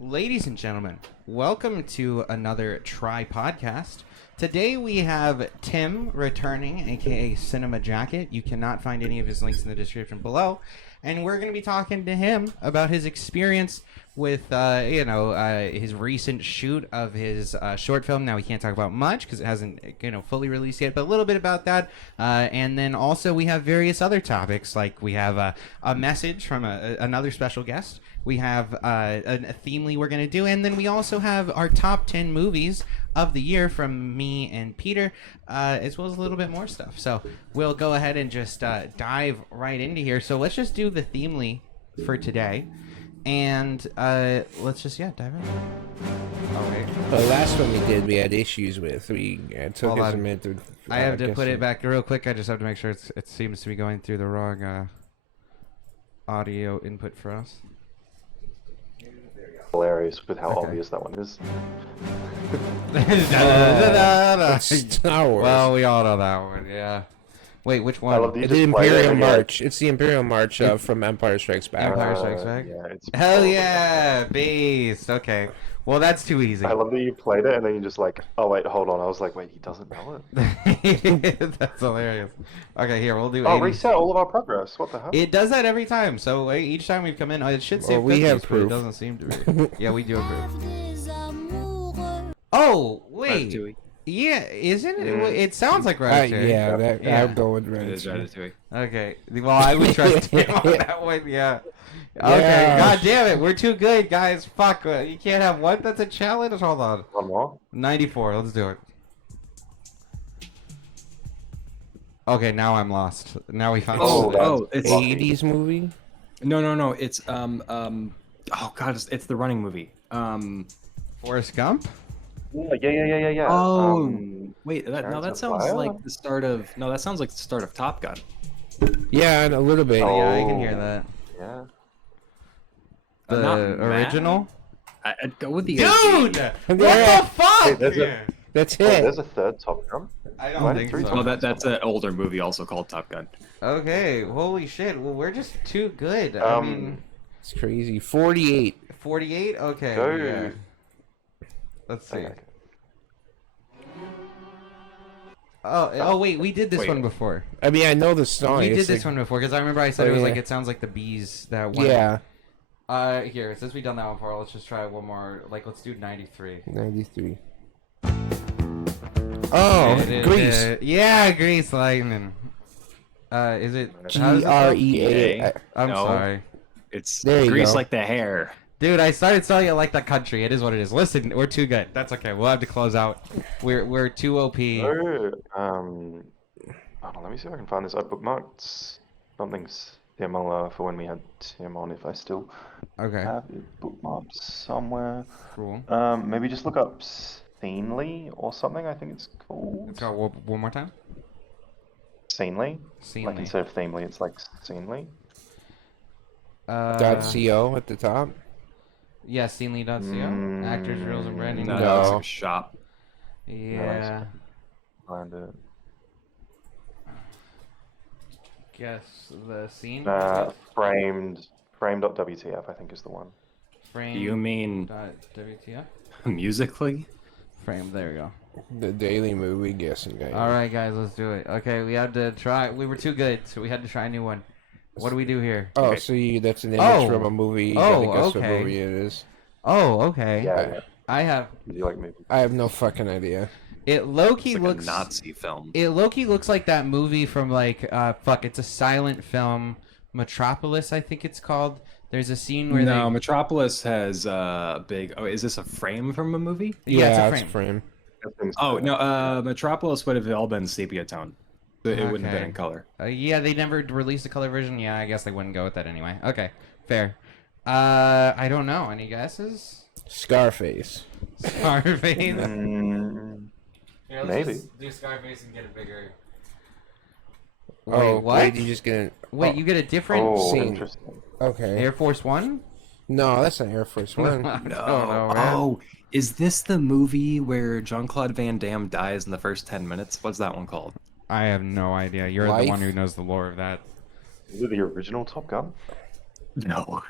Ladies and gentlemen, welcome to another Tripodcast. Today we have Tim returning, aka Cinema Jacket. You cannot find any of his links in the description below. And we're going to be talking to him about his experience with, his recent shoot of his short film. Now, we can't talk about much because it hasn't, fully released yet, but a little bit about that. And then also we have various other topics, like we have a message from another special guest. We have a themely we're going to do, and then we also have our top 10 movies of the year from me and Peter, as well as a little bit more stuff. So we'll go ahead and just dive right into here. So let's just do the themely for today, and let's just dive in. Oh wait, the last one we had issues with. We took us a minute to. I have to put it back real quick. I just have to make sure it seems to be going through the wrong audio input for us. Hilarious with how obvious that one is. It's Star Wars. Well, we all know that one, yeah. Wait, which one? I love that you The just played Imperial it March. It's the Imperial March from Empire Strikes Back. Empire Strikes Back? Yeah, it's Hell yeah, beast. Okay. Well, that's too easy. I love that you played it and then you just like, oh wait, hold on. I was like, wait, he doesn't know it. That's hilarious. Okay, here, we'll do 80. Reset all of our progress. What the hell? It does that every time. So each time we've come in, it should say we have but it proof. doesn't seem to be. Yeah, we do have proof. Oh, wait. Ratatouille. Yeah, isn't it? It sounds like Ratatouille. I'll go with It is Ratatouille. Ratatouille. Okay. Well, I would trust him on that one, yeah. Okay, Yeah. God damn it. We're too good, guys. Fuck. You can't have one that's a challenge? Hold on. One more? 94. Let's do it. Okay, now I'm lost. Now we found It's 80s movie? no. It's oh god, it's the Running movie. Forrest Gump? Yeah. Oh, wait, that Chariots of sounds Fire? like the start of that sounds like the start of Top Gun. Yeah, and a little bit. Oh. Yeah, I can hear that. Yeah. The Not original? I'd go with the Dude! OG. What the fuck? Wait, there's That's Oh, it. there's a third Top Gun? I Why don't did think three so. Well, that's an older movie also called Top Gun. Okay, holy shit. Well, we're just too good. I mean, It's crazy. 48. 48? Okay. Go. Yeah. Let's see. Okay. Oh, wait, we did this Wait. one before. I mean, I know the song. We did It's this like- one before, because I remember I said Oh, it was yeah. like, it sounds like the bees that one. Yeah, Here, since we've done that one before, let's just try one more. Like, let's do 93. 93. Oh, Grease. Yeah, Grease Lightning. Is it how does it spell? G-R-E-A. I'm No. sorry. It's There you Grease go. like the hair. Dude, I started selling it like the country. It is what it is. Listen, we're too good. That's okay. We'll have to close out. We're too OP. Hold on, let me see if I can find this. I bookmarked something's similar for when we had Tim on, if I still Okay, have it bookmarked somewhere. cool. Maybe just look up Scenely or something, I think it's called. Let's go one more time. Scenely? Scenely. Like instead of Themely, it's like Scenely. .co at the top. Yeah, Scenely.co. Actors, reels, and branding. No, No. it's like a shop. Yeah. Find it. Guess the scene. Frame.wtf, I think is the one. Frame. Do you mean WTF? musically? Frame. There we go. The Daily Movie guessing game. All right, guys, let's do it. Okay, we had to try. We were too good, so we had to try a new one. What do we do here? Oh, Okay. so that's an image Oh. from a movie. You Oh, gotta guess okay. what movie it is. Oh, okay. Yeah. I have. Do you like movies? I have no fucking idea. It low-key It's like looks. a Nazi film. It low-key looks like that movie from like it's a silent film, Metropolis, I think it's called. There's a scene where No, they. Metropolis has a big. Oh, is this a frame from a movie? Yeah, it's a frame. That thing's Oh cool. no, Metropolis would have all been sepia tone. It wouldn't have been Okay. in color. Yeah, they never released a color version. Yeah, I guess they wouldn't go with that anyway. Okay, fair. I don't know. Any guesses? Scarface. Scarface. Mm, Here, Maybe. just do Scarface and get it bigger. Oh, Wait, what? Wait, you just get Wait, you get a different oh, scene. interesting. Okay. Air Force One? No, that's not Air Force One. I don't know, man. Oh, is this the movie where Jean-Claude Van Damme dies in the first 10 minutes? What's that one called? I have no idea. You're Life? the one who knows the lore of that. Is it the original Top Gun? No.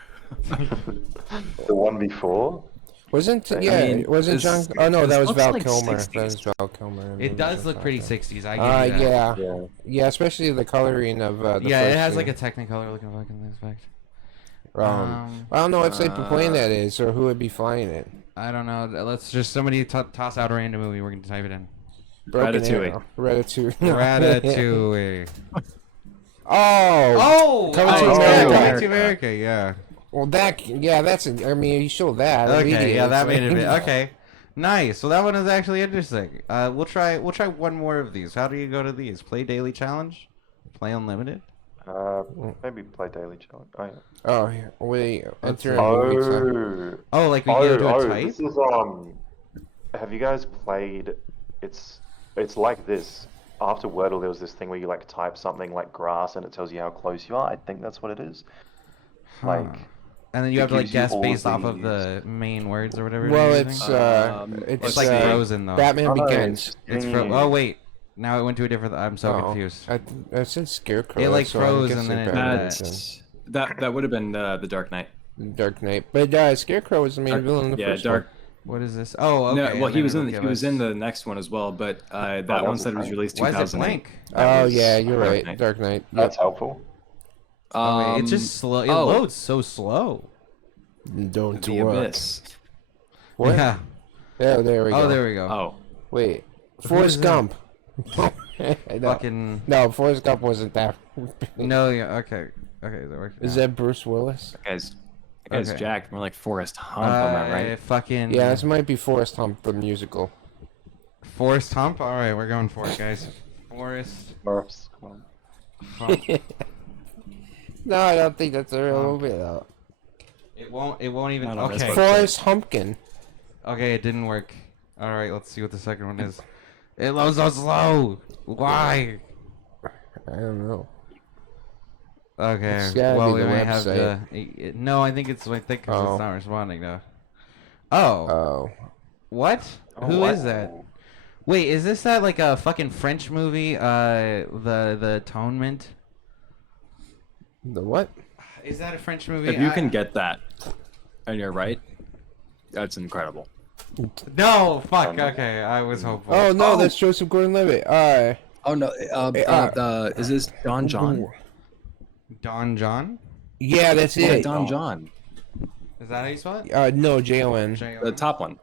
The one before? Wasn't I yeah? Wasn't John? Oh no, that was looks Val like Kilmer. 60s. That was Val Kilmer. It does look pretty 60s. I give you that. Yeah, Yeah. yeah, especially the coloring of the Yeah, it first has like a scene. Technicolor looking fucking aspect. I don't know what type of plane that is or who would be flying it. I don't know. Let's just somebody toss out a random movie. We're gonna type it in. Broken Ratatouille. Arrow. Ratatouille. Ratatouille. Oh, Coming to yeah, America. Coming to America. Yeah. Well, that's. I mean, you show that. Okay. immediately, Yeah, that it's made it. like- Okay. Nice. Well, that one is actually interesting. We'll try one more of these. How do you go to these? Play daily challenge. Play unlimited. Maybe play daily challenge. Oh yeah. Oh, yeah. Wait. Enter a movie time. Oh, like we go to a type. This is Have you guys played? It's like this. After Wordle, there was this thing where you like type something like grass, and it tells you how close you are. I think that's what it is. Like, And then you it have to like gives you guess all based off of these- the main words or whatever. Well, you're it's using. it's It's like Frozen though. Batman Oh, no, Begins. It's Mm. Oh wait, now it went to a different. I'm so confused. I said Scarecrow. It, like, so I froze guess and then it's it- Batman That's, that would have been the Dark Knight. Begins. Dark Knight, but Scarecrow was the main villain in the Yeah, first Dark. What is this? Oh, okay. No, well, and he then was it'll in give he was us- in the next one as well, but that that one was said it was blank. released Why is it 2008. blank? Oh was yeah, you're Dark right. Knight. Dark Knight. Yep. that's helpful. Oh, wait, it's just slow. It loads so slow. Don't The work. Abyss. What? Yeah. Yeah, there we go. Oh, there we go. Oh, Wait, is Forrest that? Gump. no. Fucking. No, Forrest Gump wasn't that. No. Yeah. Okay. Okay. That works. Is that Bruce Willis? that guy's Okay. jacked. More like Forrest Hump, am I right? Fucking. Yeah, this might be Forrest Hump, the musical. Forrest Hump. All right, we're going for it, guys. Forrest Murphs, come on. Hump. No, I don't think that's a real movie though. It won't even. Not on this Okay. one. Forrest Humpkin. Okay, it didn't work. All right, let's see what the second one is. It loads so slow. Why? I don't know. Okay. It's gotta Well, be we the may have to. No, I think it's. I think 'cause Oh. it's not responding though. Oh. Oh. What? Oh, Who wow. is that? Wait, is this that like a fucking French movie? The Atonement. The what? Is that a French movie? If you can get that, and you're right, that's incredible. No, fuck. Okay, I was hopeful. Oh no, that's Joseph Gordon-Levitt. Oh no, is this Don John? Don John? Yeah, that's Yeah, it. Don John, Is that how you spell it? No, J-O-N. the top one.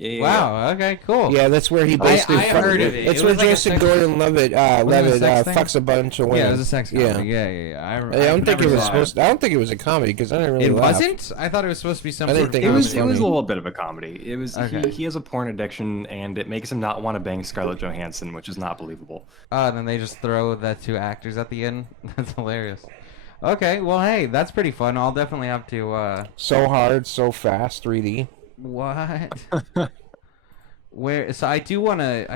Yeah. Wow. Okay. Cool. Yeah, that's where he basically. I heard of it. It's It where was like a Joseph sex- Gordon-Levitt Wasn't it a sex thing? fucks a bunch of women. Yeah, it was a sex comedy. Yeah. Yeah. I don't think it never was saw supposed. I don't think it was a comedy because I didn't really. It laugh. wasn't. I thought it was supposed to be some I sort didn't of. think It was funny. a little bit of a comedy. It was Okay. he has a porn addiction and it makes him not want to bang Scarlett Johansson, which is not believable. And then they just throw the two actors at the end. That's hilarious. Okay. Well, hey, that's pretty fun. I'll definitely have to. So hard, so fast, 3D. What? Where? So I do wanna.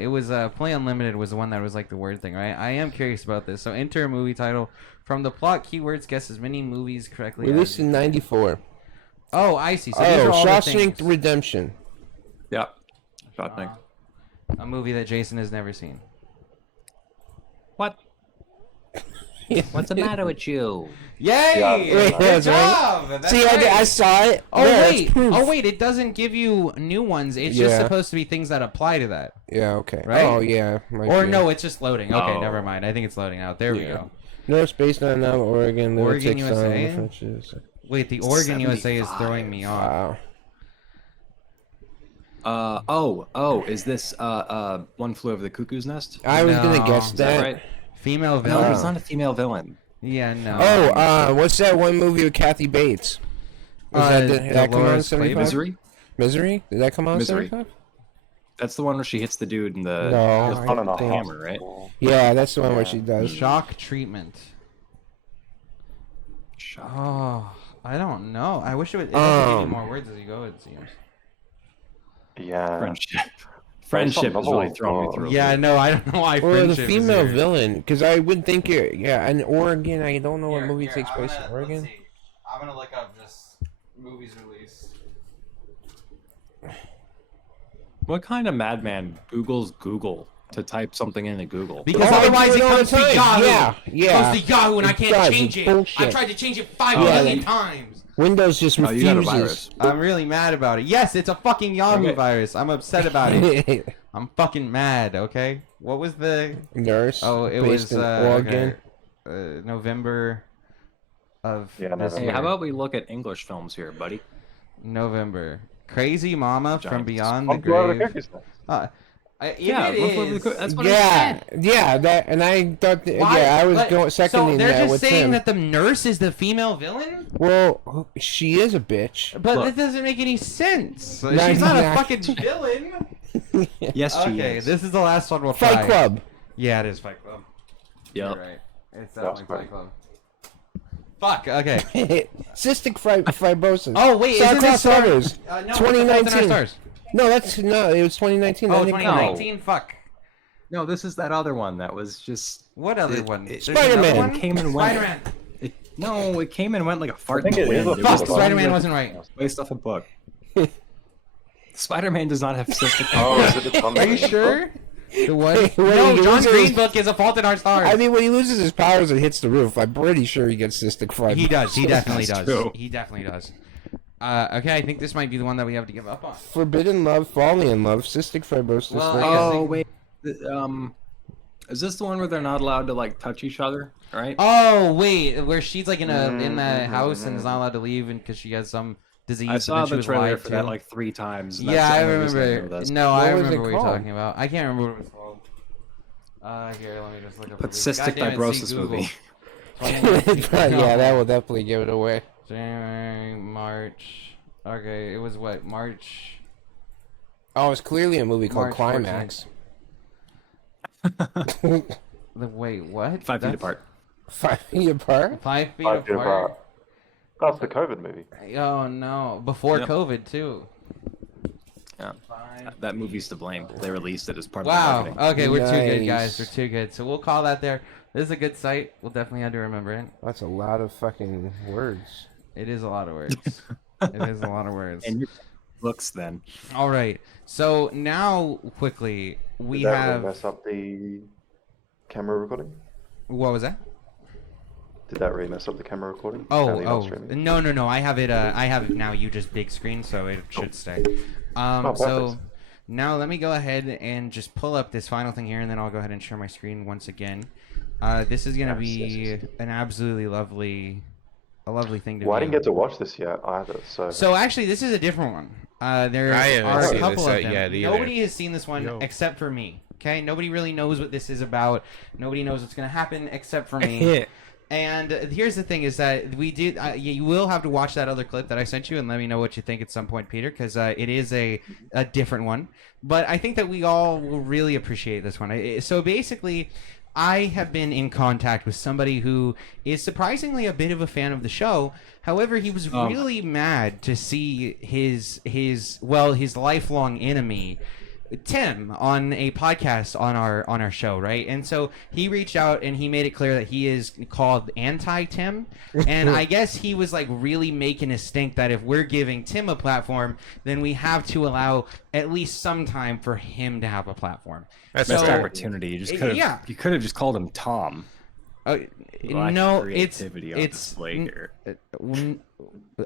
It was Play Unlimited was the one that was like the word thing, right? I am curious about this. So enter a movie title from the plot keywords. Guess as many movies correctly. Released as... in '94. Oh, I see. So these are all the Shawshank things. Redemption. Yeah. Shawshank. A movie that Jason has never seen. What? What's the matter with you? Yay! Yeah, Good that's job! right. That's See, right. I saw it. Oh Yeah, that's wait! proof. Oh wait! It doesn't give you new ones. It's just Yeah. supposed to be things that apply to that. Yeah. Okay. Right? Oh yeah. might Or be. no, it's just loading. Okay, Oh. never mind. I think it's loading out. There we Yeah. go. North Space Nine, Oregon. Oregon, Lunatics, USA? Frenches. Wait, the Oregon USA is 75. throwing me off. Wow. Is this One Flew Over the Cuckoo's Nest? I was No. gonna guess Is that that. right? Female No, villain. it's not a female villain. Yeah, no. Oh, what's that one movie with Kathy Bates? Did that come on Dolores 75? Misery? Misery? Did that come on Misery. 75? That's the one where she hits the dude in the, No, the I Fun in a think- hammer, right? hospital. Yeah, that's the one where she does. Shock treatment. Shock. Oh, I don't know. I wish it would. It doesn't give you more words as you go. It seems. Yeah. Friendship. Friendship is really throwing me through. Yeah, no, I don't know why. Or the friendship is female here. villain, because I would think it. Yeah, in Oregon, I don't know what movie takes place in Oregon. I'm gonna look up just movies released. What kind of madman Googles Google? to type something into Google. Because Oh, otherwise it all the comes to time. Yahoo. Yeah, It yeah. goes to Yahoo and I It can't does. change It's it. bullshit. I tried to change it 5 Yeah, million times. Windows just Oh, you got a refuses. virus. I'm really mad about it. Yes, it's a fucking Yahoo Okay. virus. I'm upset about it. I'm fucking mad, okay? What was the... Nurse. Oh, it based was in Oregon. November of Yeah, this November. Hey, year. how about we look at English films here, buddy? November. Crazy Mama from Giants. Beyond the I'm glad the Grave. cookies now. Yeah, It One Flew Over the is. Coo- that's what I said. Yeah, that, and I thought, Why- yeah, I was but- going seconding So they're that just with saying him. that the nurse is the female villain? Well, she is a bitch. But Look. that doesn't make any sense. No, She's not a no. fucking villain. Yes, she Okay, is. this is the last one we'll try. Fight Club. Yeah, it is Fight Club. You're Yep. right. It's That's definitely great. Fight Club. Fuck, okay. Cystic fibrosis. Oh, wait, Saw isn't this our- crossovers. No, 2019. Stars. No, it was 2019. Oh, That didn't count. 2019? Fuck. No, this is that other one that was just. What other It- one? it- There's another Spider-Man. one? Came and went. Spider-Man. No, it came and went like a fart I think in the it is wind. a It Fuck, was Fuck, the Spider-Man one wasn't right. based off a book. Spider-Man does not have cystic Oh, fibrosis. is it the Tom Are you Holland sure? book? The what? When No, he John loses- Green's book is A Fault in Our Stars. I mean, when he loses his powers and hits the roof, I'm pretty sure he gets cystic fibrosis. He does. He definitely That's does. true. He definitely does. Okay, I think this might be the one that we have to give up on. Forbidden love, falling in love, cystic fibrosis. Well, like- I guess Oh wait, is this the one where they're not allowed to like touch each other? Right? Oh wait, where she's like in the house and is not allowed to leave and because she has some disease. I saw and then she the was trailer lied for to. that like 3 times. and Yeah, that's the I only reason remember. know this. No, What I was remember it what you're called? talking about. I can't remember what it was called. Here, let me just look up. But the movie. cystic God damn it, fibrosis see Google. movie. 2019. yeah, that will definitely give it away. January, March. Okay, it was what, March? Oh, it's clearly a movie called March Climax. Wait, what? 5 feet That's- apart. 5 feet apart? 5 feet 5 feet apart. apart. That's the COVID movie. Oh no! Before Yep. COVID too. Yeah. 5 That movie's to blame. They released it as part Wow. of the marketing. Okay, we're too good, guys. Nice. We're too good. So we'll call that there. This is a good site. We'll definitely have to remember it. That's a lot of fucking words. It is a lot of words. It is a lot of words. And your books then. All right. So now, quickly, we Did that really have. mess up the camera recording? What was that? Did that really mess up the camera recording? Oh, Apparently not oh, streaming. no. I have it. I have it now. You just big screen, so it should stay. Oh, So perfect. now let me go ahead and just pull up this final thing here, and then I'll go ahead and share my screen once again. This is gonna be an absolutely lovely thing to Well, I view. didn't get to watch this yet either, so... So actually, this is a different one. There I haven't are a seen couple this of them. yet either. Nobody has seen this one Yo. except for me. Okay, nobody really knows what this is about. Nobody knows what's gonna happen except for me. And here's the thing: is that we did. You will have to watch that other clip that I sent you, and let me know what you think at some point, Peter, because it is a different one. But I think that we all will really appreciate this one. So basically, I have been in contact with somebody who is surprisingly a bit of a fan of the show. However, he was really mad to see his lifelong enemy, Tim, on a podcast on our show, right? And so he reached out and he made it clear that he is called Anti-Tim, and I guess he was like really making a stink that if we're giving Tim a platform, then we have to allow at least some time for him to have a platform. That's Missed fair. opportunity. You just could have. yeah. You could have just called him Tom. Lack No, of creativity on display here.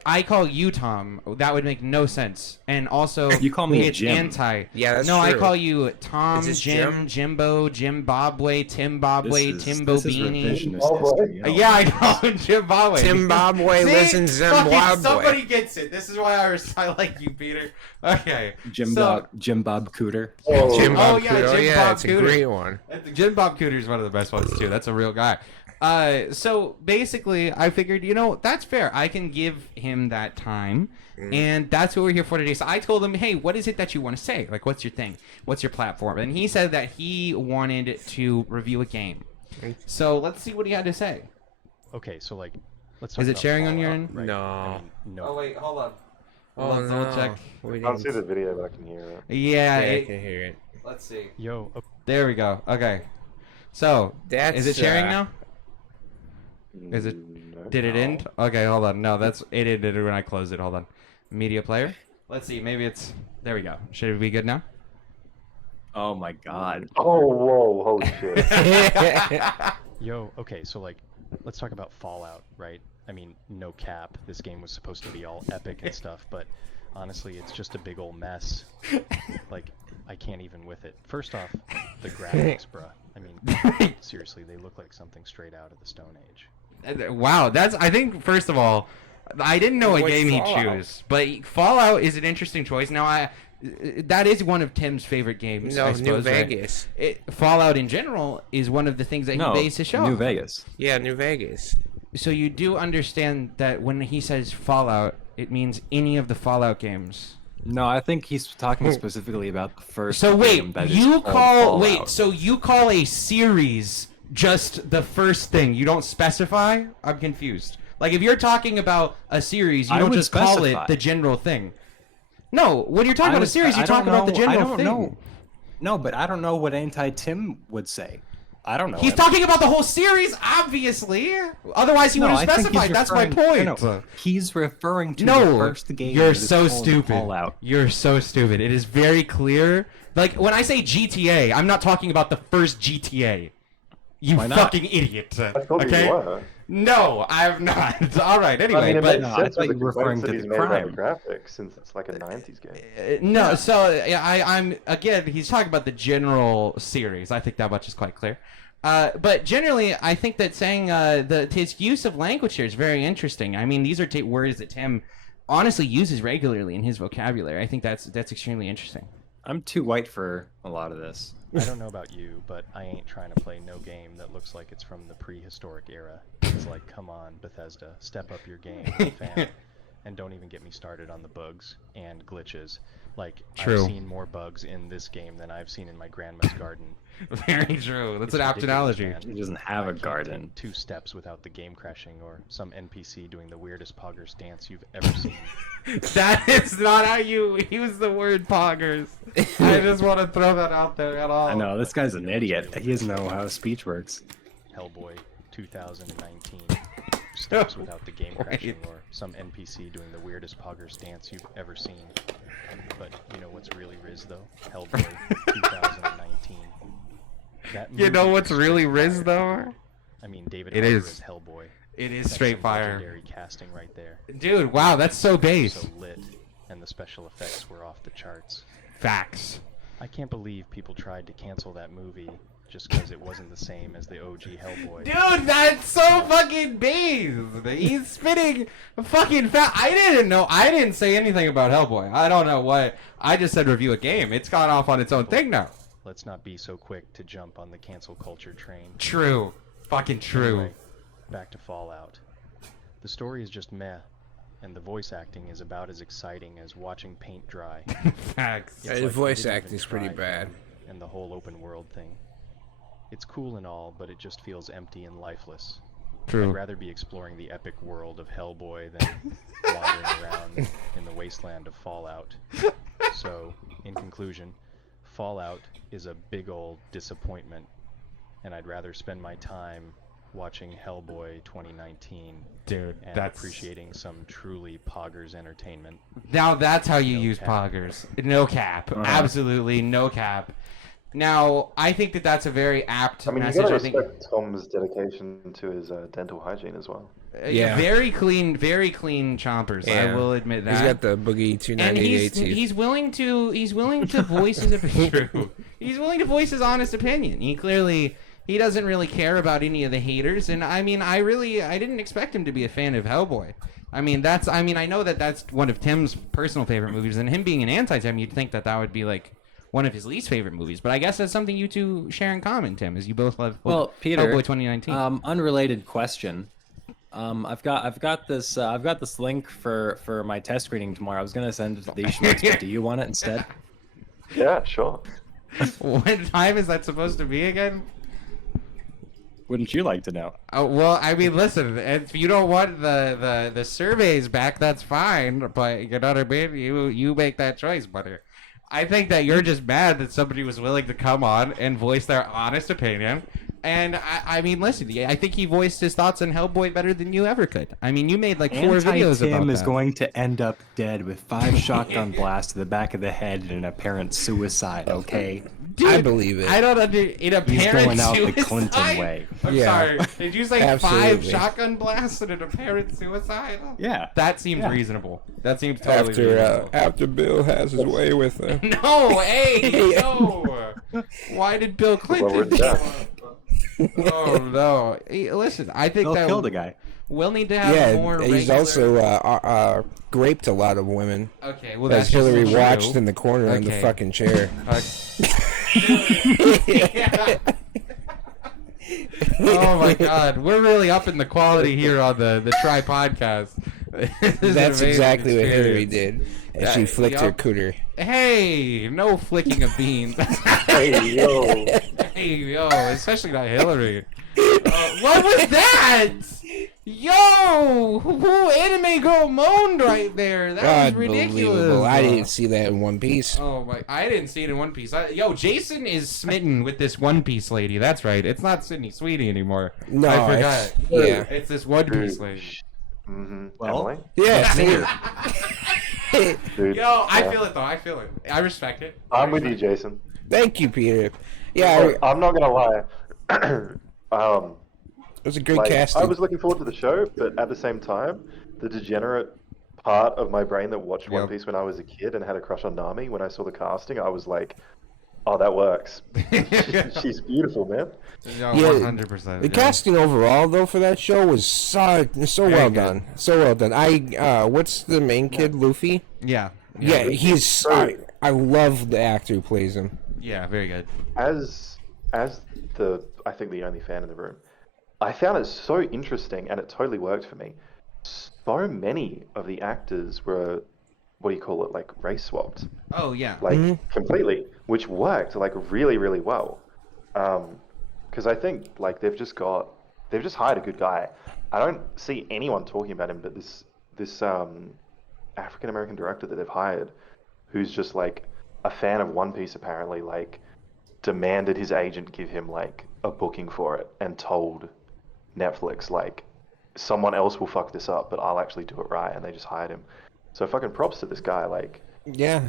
I call you Tom. That would make no sense. And also, You call me it's Jim. anti. Yeah, that's no, I true. call you Tom, Is this Jim, Jimbo, Jimbabwe, Timbabwe, Timbo this is Beanie. revisionist Oh, boy. history, you know. Yeah, I call him Zimbabwe. Zimbabwe lives in Zimbabwe. Somebody gets it. This is why I like you, Peter. Okay. Jim so, Bob Cooter. Oh, Jim Oh, Bob yeah, Cooter. Jim yeah, Bob it's a Cooter. great one. Jim Bob Cooter is one of the best ones too. That's a real guy. So basically, I figured, that's fair. I can give him that time, and that's what we're here for today. So I told him, hey, what is it that you want to say? Like, what's your thing? What's your platform? And he said that he wanted to review a game. So let's see what he had to say. Okay, so like, let's. Is talk it about sharing on your Fallout, end? right? No. I mean, no. Oh wait, hold on. Oh, Hold on, double no. check. We I can't see didn't- the video, but I can hear it. Yeah, Yeah, I can hear it. let's see. Yo, There we go. Okay. So That's, is it sharing now? Is it? No. Did it end? Okay, hold on. No, it ended when I closed it. Hold on. Media player. Let's see. Maybe it's. There we go. Should it be good now? Oh my god. Oh, whoa, holy shit. Yo, okay, so like, let's talk about Fallout, right? I mean, no cap, this game was supposed to be all epic and stuff, but honestly, it's just a big old mess. Like, I can't even with it. First off, the graphics, bruh. I mean, seriously, they look like something straight out of the Stone Age. Wow, I think, first of all, I didn't know what What's game he'd Fallout? choose, but Fallout is an interesting choice. Now, that is one of Tim's favorite games, No, I New suppose, right? Vegas. Fallout in general is one of the things that No, he based his show New on. Vegas. Yeah, New Vegas. So you do understand that when he says Fallout, it means any of the Fallout games. No, I think he's talking specifically about the first. So game wait, that is you called call Fallout. so you call a series just the first thing? You don't specify? I'm confused. Like if you're talking about a series, you I don't would just call specify. it the general thing. No, when you're talking I about a would- series, you I talk don't about the know- general I don't thing. know. No, but I don't know what Anti-Tim would say. I don't know. He's him. talking about the whole series, obviously. Otherwise, he No, would I have think he's specified. That's my referring- point. no, he's referring to No, the first game. you're that is so called stupid. Fallout. You're so stupid. It is very clear. Like when I say GTA, I'm not talking about the first GTA. You Why not? fucking idiot. I thought Okay? you were. No, I'm not. All right. Anyway, I mean, it but makes No, I sense thought with you the were referring complaints that to he's the made about the crime. graphics, since it's like a 90s game. no. So yeah, I'm again. He's talking about the general series. I think that much is quite clear. But generally, I think that saying his use of language here is very interesting. I mean, these are words that Tim honestly uses regularly in his vocabulary. I think that's extremely interesting. I'm too white for a lot of this. I don't know about you, but I ain't trying to play no game that looks like it's from the prehistoric era. It's like, come on, Bethesda, step up your game, fam. And don't even get me started on the bugs and glitches. Like, True. I've seen more bugs in this game than I've seen in my grandma's garden. Very true. That's It's an apt ridiculous, analogy. man. He doesn't have I a can't garden. take 2 steps without the game crashing or some NPC doing the weirdest poggers dance you've ever seen. That is not how you use the word poggers. I just want to throw that out there at all. I know this guy's an idiot. He doesn't know how speech works. Hellboy 2019. Steps without the game crashing or some NPC doing the weirdest poggers dance you've ever seen. But you know what's really Riz though? Hellboy 2019. That You know movie what's is really straight Riz fire. though? I mean, David It Harbour is. is Hellboy. It is That's straight some fire. legendary casting right there. Dude, wow, that's so base. So lit, and the special effects were off the charts. Facts. I can't believe people tried to cancel that movie just because it wasn't the same as the OG Hellboy. Dude, that's so fucking base. He's spitting fucking fat. I didn't say anything about Hellboy. I don't know what. I just said review a game. It's gone off on its own thing now. Let's not be so quick to jump on the cancel culture train. True. Fucking true. Anyway, back to Fallout. The story is just meh, and the voice acting is about as exciting as watching paint dry. Facts. It's The like they voice didn't acting's even pretty try, bad. and the whole open world thing. It's cool and all, but it just feels empty and lifeless. I'd True. rather be exploring the epic world of Hellboy than wandering around in the wasteland of Fallout. So, in conclusion, Fallout is a big old disappointment, and I'd rather spend my time watching Hellboy 2019 Dude, and that's appreciating some truly poggers entertainment. now that's how you No use cap. poggers. No cap. Uh-huh. Absolutely no cap. Now, I think that that's a very apt I mean, you message. gotta I think respect Tom's dedication to his dental hygiene as well. Yeah. very clean chompers. I Yeah. will admit that. He's got the boogie and 298 teeth. he's willing to voice his opinion. He's willing to voice his honest opinion. He doesn't really care about any of the haters, and I mean, I didn't expect him to be a fan of Hellboy. I know that that's one of Tim's personal favorite movies, and him being an anti-Tim, you'd think that would be like one of his least favorite movies. But I guess that's something you two share in common, Tim, is you both love Well, Peter, Hellboy 2019. Unrelated question. I've got this link for my test screening tomorrow. I was gonna send it to the Schmitz, but do you want it instead? Yeah, sure. What time is that supposed to be again? Wouldn't you like to know? Well, I mean, listen, if you don't want the surveys back, that's fine. But you know what I mean? You make that choice, buddy. I think that you're just mad that somebody was willing to come on and voice their honest opinion And I mean, listen, I think he voiced his thoughts on Hellboy better than you ever could. I mean, you made like 4 videos about Tim that. is going to end up dead with 5 shotgun blasts to the back of the head and an apparent suicide. Okay. Dude, I believe it. I don't in a He's parent going out suicide? the Clinton way. I'm Yeah. sorry. Did you say 5 Absolutely. shotgun blasts and an apparent suicide? Yeah. That seems Yeah. reasonable. That seems totally reasonable. After Bill has his way with her. No, hey, no. Why did Bill Clinton? Oh no! Hey, listen, I think Bill that killed a guy. we'll need to have more. He's regular... also raped a lot of women. Okay, well As that's Hillary just watched true. in the corner on the Okay. fucking chair. Yeah. Oh my God, we're really upping the quality here on the Try Podcast. This is an That's amazing exactly what Hillary experience. did. And she flicked her yup. cooter. Hey, no flicking of beans. Hey, yo. Hey, yo, especially not Hillary. What was that? Yo, who anime girl moaned right there? That was ridiculous. Unbelievable. I didn't see that in One Piece. Oh my! I didn't see it in One Piece. Yo, Jason is smitten with this One Piece lady. That's right. It's not Sydney Sweetie anymore. No, I forgot. yeah. It's this One Piece lady. Mm-hmm. Well, Emily? Yeah, see her. Dude, Yo, I yeah. feel it though. I feel it. I respect it. I'm with you, Jason. Thank you, Peter. Yeah, Look, I'm not gonna lie. it was a great Like, casting. I was looking forward to the show, but at the same time, the degenerate part of my brain that watched One Yep. Piece when I was a kid and had a crush on Nami, when I saw the casting, I was like, oh, that works. She's beautiful, man. Yo, Yeah, 100%. The casting overall, though, for that show was so Very well good. done. So well done. What's the main kid, Luffy? Yeah. Yeah, he's. I love the actor who plays him. Yeah, very good. As I think the only fan in the room, I found it so interesting, and it totally worked for me. So many of the actors were, what do you call it, like race swapped, Oh yeah. like completely, which worked like really, really well. Because I think like they've just hired a good guy. I don't see anyone talking about him, but this African American director that they've hired, who's just like a fan of One Piece apparently, like demanded his agent give him like a booking for it and told Netflix like someone else will fuck this up, but I'll actually do it right, and they just hired him. So fucking props to this guy. Like Yeah,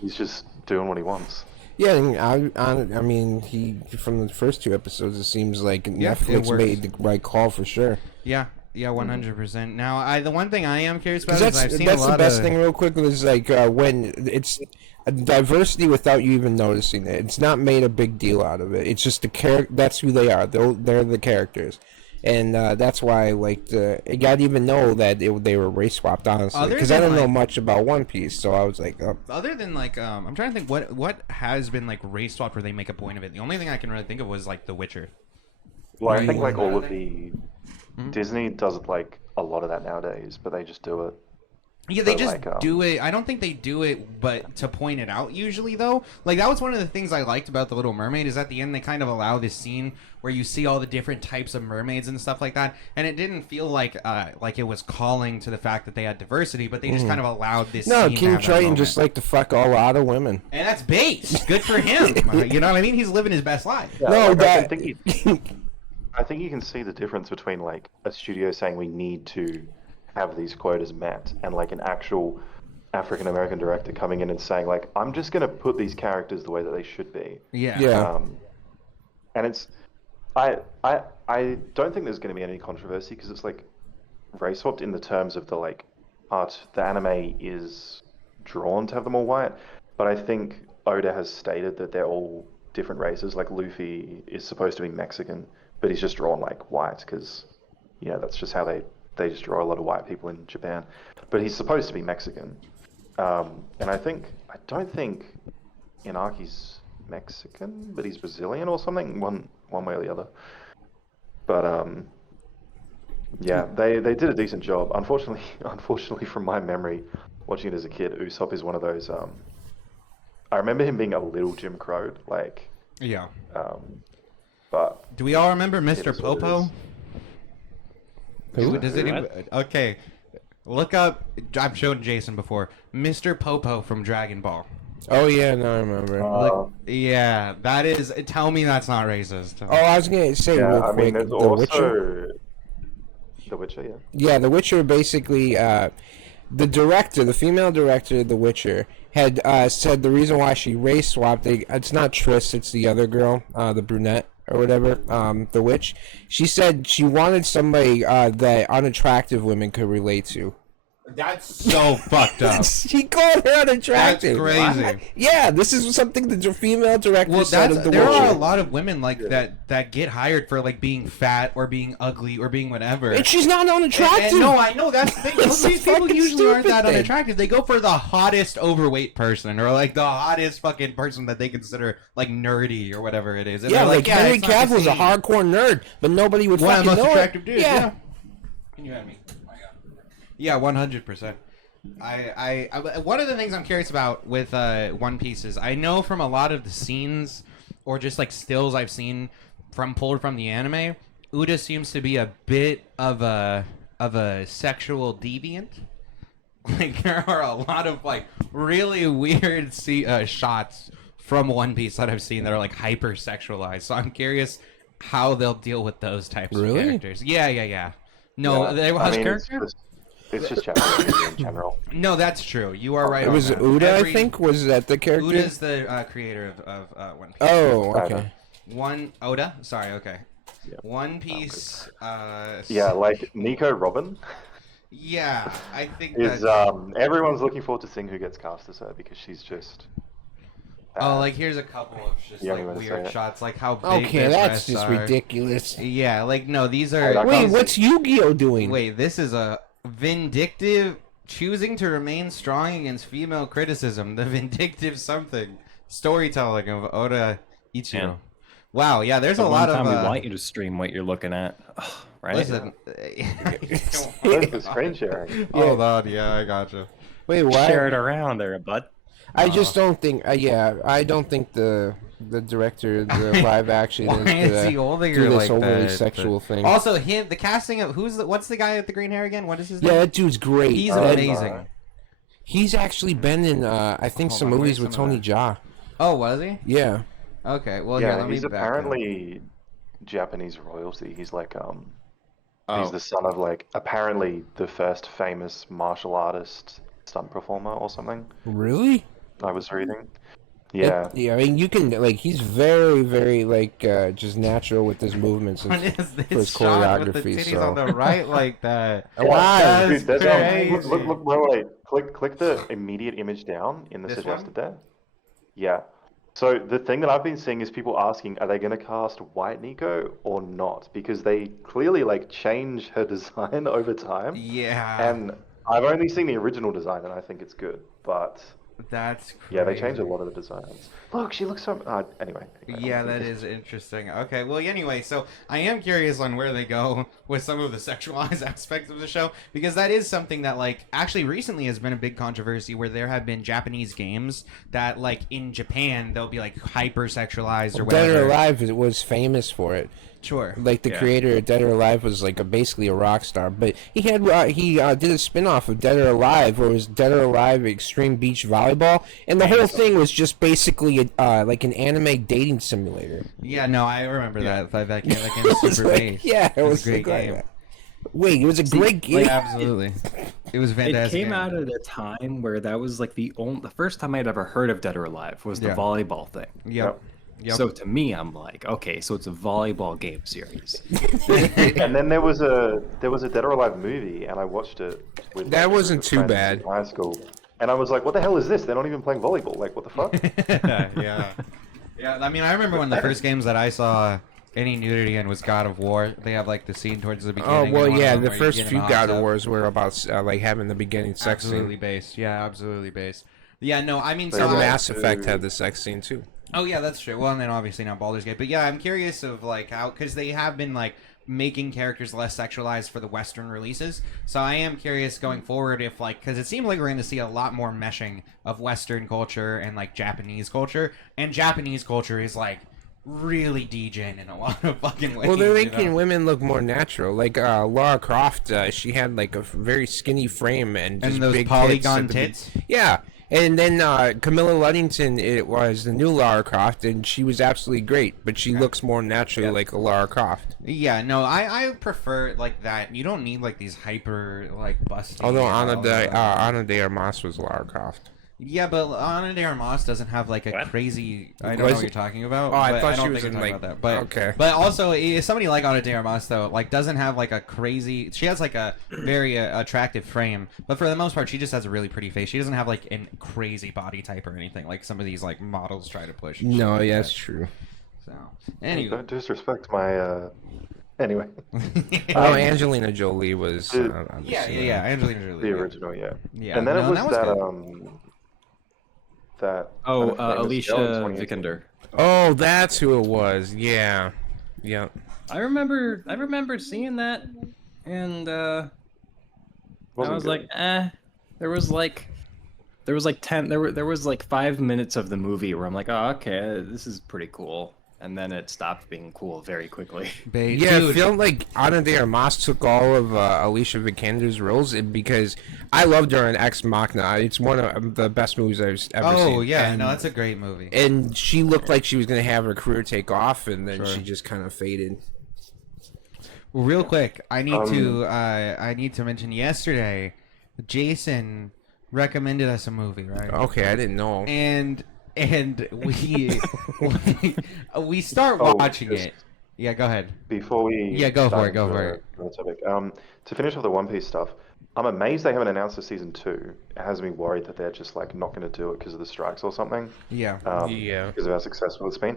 he's just doing what he wants. yeah. And I mean, he from the first 2 episodes, it seems like Yeah, it Netflix works. made the right call for sure. Yeah. Yeah, 100%. Now, the one thing I am curious about 'Cause is I've seen that's a lot the best of... thing, real quick, is like when it's a diversity without you even noticing it. It's not made a big deal out of it. It's just that's who they are. They're the characters, and that's why like I didn't even know that they were race swapped, honestly, Other because I than, don't know like- much about One Piece. So I was like, oh. Other than like, I'm trying to think what has been like race swap where they make a point of it. The only thing I can really think of was like The Witcher. Well, I Right. think like all of Mhm. the Disney does like a lot of that nowadays, but they just do it. Yeah, they But, just like, do it. I don't think they do it, but to point it out usually though. Like that was one of the things I liked about The Little Mermaid is at the end they kind of allow this scene where you see all the different types of mermaids and stuff like that, and it didn't feel like it was calling to the fact that they had diversity, but they just kind of allowed this. No, scene to King have that Triton moment. just like to fuck a lot of women. And that's base. Good for him. You know what I mean? He's living his best life. Yeah, No, like, that- I think you can see the difference between like a studio saying we need to have these quotas met, and like an actual African American director coming in and saying like, I'm just gonna put these characters the way that they should be. Yeah. Yeah. And it's, I don't think there's going to be any controversy because it's like race swapped in the terms of the like art. The anime is drawn to have them all white, but I think Oda has stated that they're all different races. Like Luffy is supposed to be Mexican, but he's just drawn like white because, you know, that's just how they just draw a lot of white people in Japan. But he's supposed to be Mexican, and I don't think Inaki's Mexican, but he's Brazilian or something, one way or the other. But yeah, they did a decent job. Unfortunately, from my memory, watching it as a kid, Usopp is one of those. I remember him being a little Jim Crow, like. Yeah. But Do we all remember Mr. is what it Popo? Who? Does anyone? Okay, look up. I've shown Jason before. Mr. Popo from Dragon Ball. Oh yeah, no, I remember. Yeah, that is. Tell me that's not racist. Oh, I was gonna say Yeah, real I quick, mean, there's The also Witcher. The Witcher, yeah. Yeah, The Witcher basically. The director, the female director of The Witcher, had said the reason why she race swapped. It's not Triss, it's the other girl, the brunette or whatever, the witch. She said she wanted somebody that unattractive women could relate to. That's so fucked up. She called her unattractive. That's crazy. Yeah, this is something the female director said of The there Witcher. are a lot of women like that get hired for like being fat or being ugly or being whatever. And she's not unattractive. No, I know that's the thing. Most of the these people fucking usually aren't stupid that thing. unattractive. They go for the hottest overweight person or like the hottest fucking person that they consider like nerdy or whatever it is. And Yeah, they're like Henry it's not the Cavill's a same. hardcore nerd, but nobody would One of fucking the most know attractive it. dudes. Yeah. Yeah. Can you have me? Oh my God. Yeah, 100%. I one of the things I'm curious about with One Piece is I know from a lot of the scenes or just like stills I've seen pulled from the anime, Uda seems to be a bit of a sexual deviant. Like there are a lot of like really weird shots from One Piece that I've seen that are like hyper sexualized. So I'm curious how they'll deal with those types of Really? characters. Yeah. No, Yeah, they I mean, character. it's just Japanese in general. No, that's true. You are right. It on was that. Uda, I think. Was that the character? Uda's the creator of One Piece. Oh, okay. Oda. Sorry. Okay. Yeah. One Piece. Yeah, like Nico Robin Yeah, I think is that. everyone's looking forward to seeing who gets cast as her because she's just. Oh, like here's a couple of just Yeah, like I'm gonna say weird it. shots, like how big Okay, the that's breasts just are. ridiculous. Yeah, like no, these Hey, are. that Wait, comes- what's Yu-Gi-Oh doing? Wait, this is a vindictive choosing to remain strong against female criticism. The vindictive something storytelling of Oda Ichiro. Yeah. Wow, yeah, there's The a one lot time of. we want you to stream what you're looking at, right? Listen, Where's the screen sharing? hold on, yeah, I gotcha. Wait, why? Share it around there, bud. I just don't think. I don't think the director, the live action, Why is he holding do her this like overly that? sexual thing. Also, the casting of what's the guy with the green hair again? What is his Yeah, name? that dude's great. He's Oh, amazing. He's actually been in, I think, Hold some on, movies where's with some of Tony that? Jaa. Oh, was he? Yeah. Okay, well, here, Yeah, let me he's back up. apparently Japanese royalty. He's like Oh. he's the son of like apparently the first famous martial artist stunt performer or something. Really? I was reading. Yeah. Yeah, I mean, you can, like, he's very, very, like, just natural with his movements What and is for this his shot with the choreography, titties so... on the right like that? Why? That's Dude, crazy. look, wait. Click the immediate image down in the This suggested one? there. Yeah. So the thing that I've been seeing is people asking, are they going to cast White Nico or not? Because they clearly like change her design over time. Yeah, And I've only seen the original design, and I think it's good. But that's crazy. yeah, they changed a lot of the designs. Look, she looks so. Anyway. Yeah, that is interesting. Okay, well, anyway, so I am curious on where they go with some of the sexualized aspects of the show, because that is something that, like, actually recently has been a big controversy where there have been Japanese games that, like, in Japan, they'll be, like, hyper-sexualized or Dead whatever. or Alive was famous for it. Sure. Like, the Yeah. creator of Dead or Alive was, like, basically a rock star. But he had did a spin-off of Dead or Alive, where it was Dead or Alive Extreme Beach Volleyball. And the whole thing was just basically, like, an anime dating simulator. Yeah, no, I remember that. That game is was super like- base. yeah, it was a great like- game. Wait, it was a great game. Yeah, absolutely. It was It fantastic. came game. out at a time where that was like the first time I'd ever heard of Dead or Alive was the Yeah. volleyball thing. Yep. Yep. So to me, I'm like, okay, so it's a volleyball game series. And then there was a Dead or Alive movie, and I watched it. With That like, a wasn't group of too friends bad. in high school, and I was like, "What the hell is this? They're not even playing volleyball. Like, what the fuck?" Yeah. Yeah, I mean, I remember when the first games that I saw any nudity in was God of War. They have, like, the scene towards the beginning. Oh, of well, one of yeah, them the where you first get in few a hot God of tub. Wars were about, like, having the beginning sex Absolutely scene. based. Yeah, absolutely based. Yeah, no, I mean, But so And yeah, Mass Effect had the sex scene, too. Oh yeah, that's true. Well, and then obviously now Baldur's Gate. But yeah, I'm curious of like how, because they have been like making characters less sexualized for the Western releases. So I am curious going forward if like, because it seems like we're going to see a lot more meshing of Western culture and like Japanese culture, and Japanese culture is like really degen in a lot of fucking ways. Well, they're you making know? women look more natural. Like Lara Croft, she had like a very skinny frame and just those big polygon tits. tits. Yeah, And then Camilla Luddington, it was the new Lara Croft, and she was absolutely great. But she looks more naturally like a Lara Croft. Yeah, no, I prefer like that. You don't need like these hyper like busty. Although Ana de Armas was Lara Croft. Yeah, but Ana de Armas doesn't have like a crazy. I don't know what you're talking about. Oh, I but thought don't she was think in you're like. talking about that. But Okay. But also, somebody like Ana de Armas though, like doesn't have like a crazy. She has like a very attractive frame, but for the most part, she just has a really pretty face. She doesn't have like a crazy body type or anything like some of these like models try to push. No, yeah, that's true. So anyway, Don't disrespect my. Anyway. Oh, Angelina Jolie was. yeah, Angelina Jolie. The original, yeah. Yeah, And then no, it was that was that good. that. Oh, kind of famous Alicia girl in 2018. Vikander. Oh, that's who it was. Yeah. Yep. I remember seeing that, and I Wasn't was good. like, There was like 5 minutes of the movie where I'm like, oh, okay, this is pretty cool, and then it stopped being cool very quickly. Yeah, Dude, I feel like Ana de Armas took all of Alicia Vikander's roles because I loved her in Ex Machina. It's one of the best movies I've ever seen. Oh yeah, and, no, that's a great movie. and she looked like she was going to have her career take off, and then Sure. she just kind of faded. Real quick, I need to mention yesterday, Jason recommended us a movie, right? Okay, I didn't know. And we start Oh, watching just- it. Yeah, go ahead. Before we Yeah, go for dive it, go into for it. the topic, to finish off the One Piece stuff, I'm amazed they haven't announced a season 2. It has me worried that they're just like not going to do it because of the strikes or something. Yeah. Yeah. Because of how successful it's been.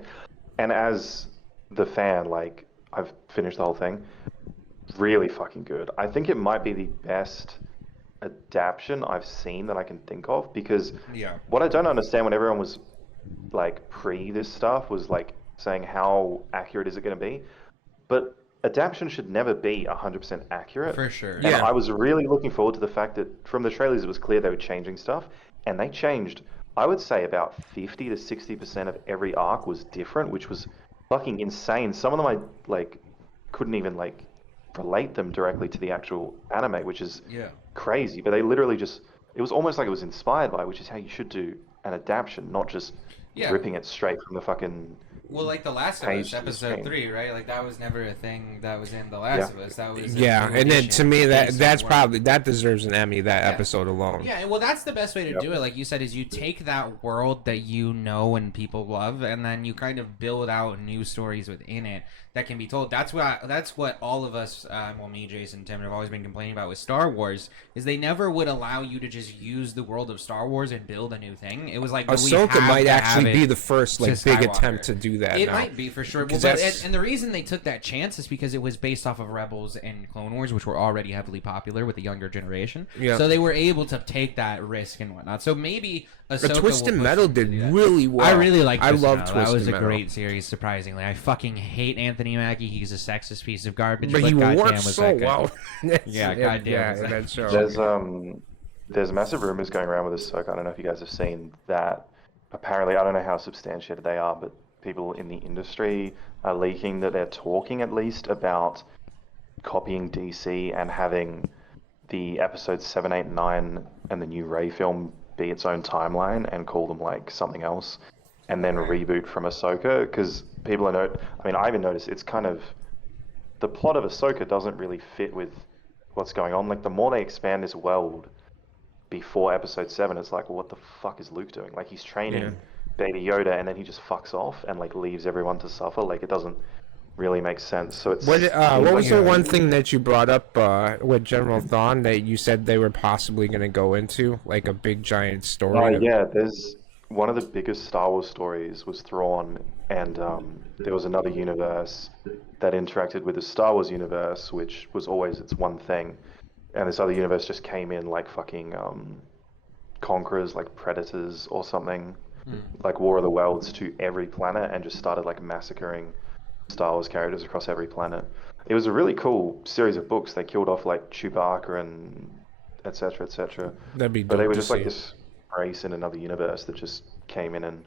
And as the fan, like I've finished the whole thing. Really fucking good. I think it might be the best adaptation I've seen that I can think of because Yeah. what I don't understand when everyone was like pre this stuff was like saying how accurate is it going to be, but adaptation should never be 100% accurate. For sure. And Yeah. I was really looking forward to the fact that from the trailers it was clear they were changing stuff, and they changed. I would say about 50 to 60% of every arc was different, which was fucking insane. Some of them I like couldn't even like relate them directly to the actual anime, which is Yeah. crazy. But they literally just it was almost like it was inspired by, which is how you should do an adaptation, not just Yeah. ripping it straight from the fucking. Well, like The Last of Page Us, to the episode screen. 3, right? Like that was never a thing that was in The Last Yeah. of Us. That was a Yeah, new and then to addition me based on that's what- probably that deserves an Emmy. That Yeah. episode alone. Yeah, well, that's the best way to Yep. do it. Like you said, is you take that world that you know and people love, and then you kind of build out new stories within it that can be told. That's what all of us, well, me, Jason, Tim, have always been complaining about with Star Wars. Is they never would allow you to just use the world of Star Wars and build a new thing. It was like we Ahsoka have might to actually have be it the first to like big Skywalker. attempt to do that. It now. might be for sure. Well, 'Cause but that's- and the reason they took that chance is because it was based off of Rebels and Clone Wars, which were already heavily popular with the younger generation. Yeah. So they were able to take that risk and whatnot. So maybe But Ahsoka Twisted will push Metal them to did do that. really well. I really like. I love Metal. Twisted That was a Metal. great series. Surprisingly, I fucking hate Anthony Mackie. He's a sexist piece of garbage. But he goddamn works was so that good. well. Yeah, goddamn was in that- that show. There's massive rumors going around with Ahsoka. I don't know if you guys have seen that. Apparently, I don't know how substantiated they are, but people in the industry are leaking that they're talking at least about copying DC and having the episodes 7, 8, 9 and the new Rey film be its own timeline and call them like something else, and then reboot from Ahsoka, because people are I even noticed it's kind of the plot of Ahsoka doesn't really fit with what's going on. Like the more they expand this world before episode 7, it's like, well, what the fuck is Luke doing? Like he's training Baby Yoda and then he just fucks off and like leaves everyone to suffer. Like it doesn't really make sense. So it's What was the like- one thing that you brought up with General Thrawn that you said they were possibly going to go into, like a big giant story? Yeah, there's one of the biggest Star Wars stories was Thrawn, and there was another universe that interacted with the Star Wars universe, which was always its one thing, and this other universe just came in like fucking conquerors, like predators or something, like War of the Worlds to every planet, and just started like massacring Star Wars characters across every planet. It was a really cool series of books. They killed off like Chewbacca and etc. etc. That'd be But they dope were to just like see. this race in another universe that just came in, and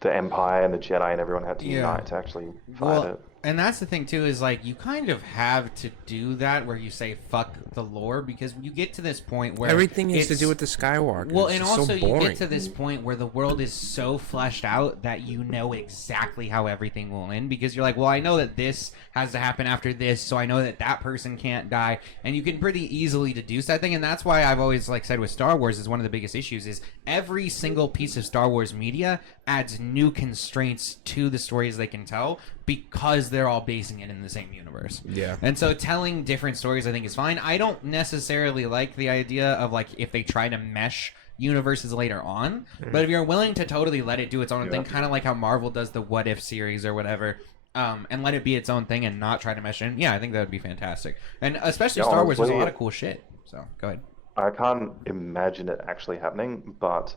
the Empire and the Jedi and everyone had to Yeah. unite to actually fight Well, it. And that's the thing too, is like you kind of have to do that where you say fuck the lore, because you get to this point where Everything has to it's- do with the Skywalker. Well, It's and just also so you boring. get to this point where the world is so fleshed out that you know exactly how everything will end, because you're like, well, I know that this has to happen after this, so I know that that person can't die, and you can pretty easily deduce that thing. And that's why I've always like said with Star Wars is one of the biggest issues is every single piece of Star Wars media adds new constraints to the stories they can tell because they're all basing it in the same universe. Yeah. And so telling different stories I think is fine. I don't necessarily like the idea of like if they try to mesh universes later on, but if you're willing to totally let it do its own thing, kind of like how Marvel does the What If series or whatever, and let it be its own thing and not try to mesh it in, yeah, I think that would be fantastic. And especially Yeah, Star Wars, there's a honestly, lot of cool shit. So go ahead. I can't imagine it actually happening, but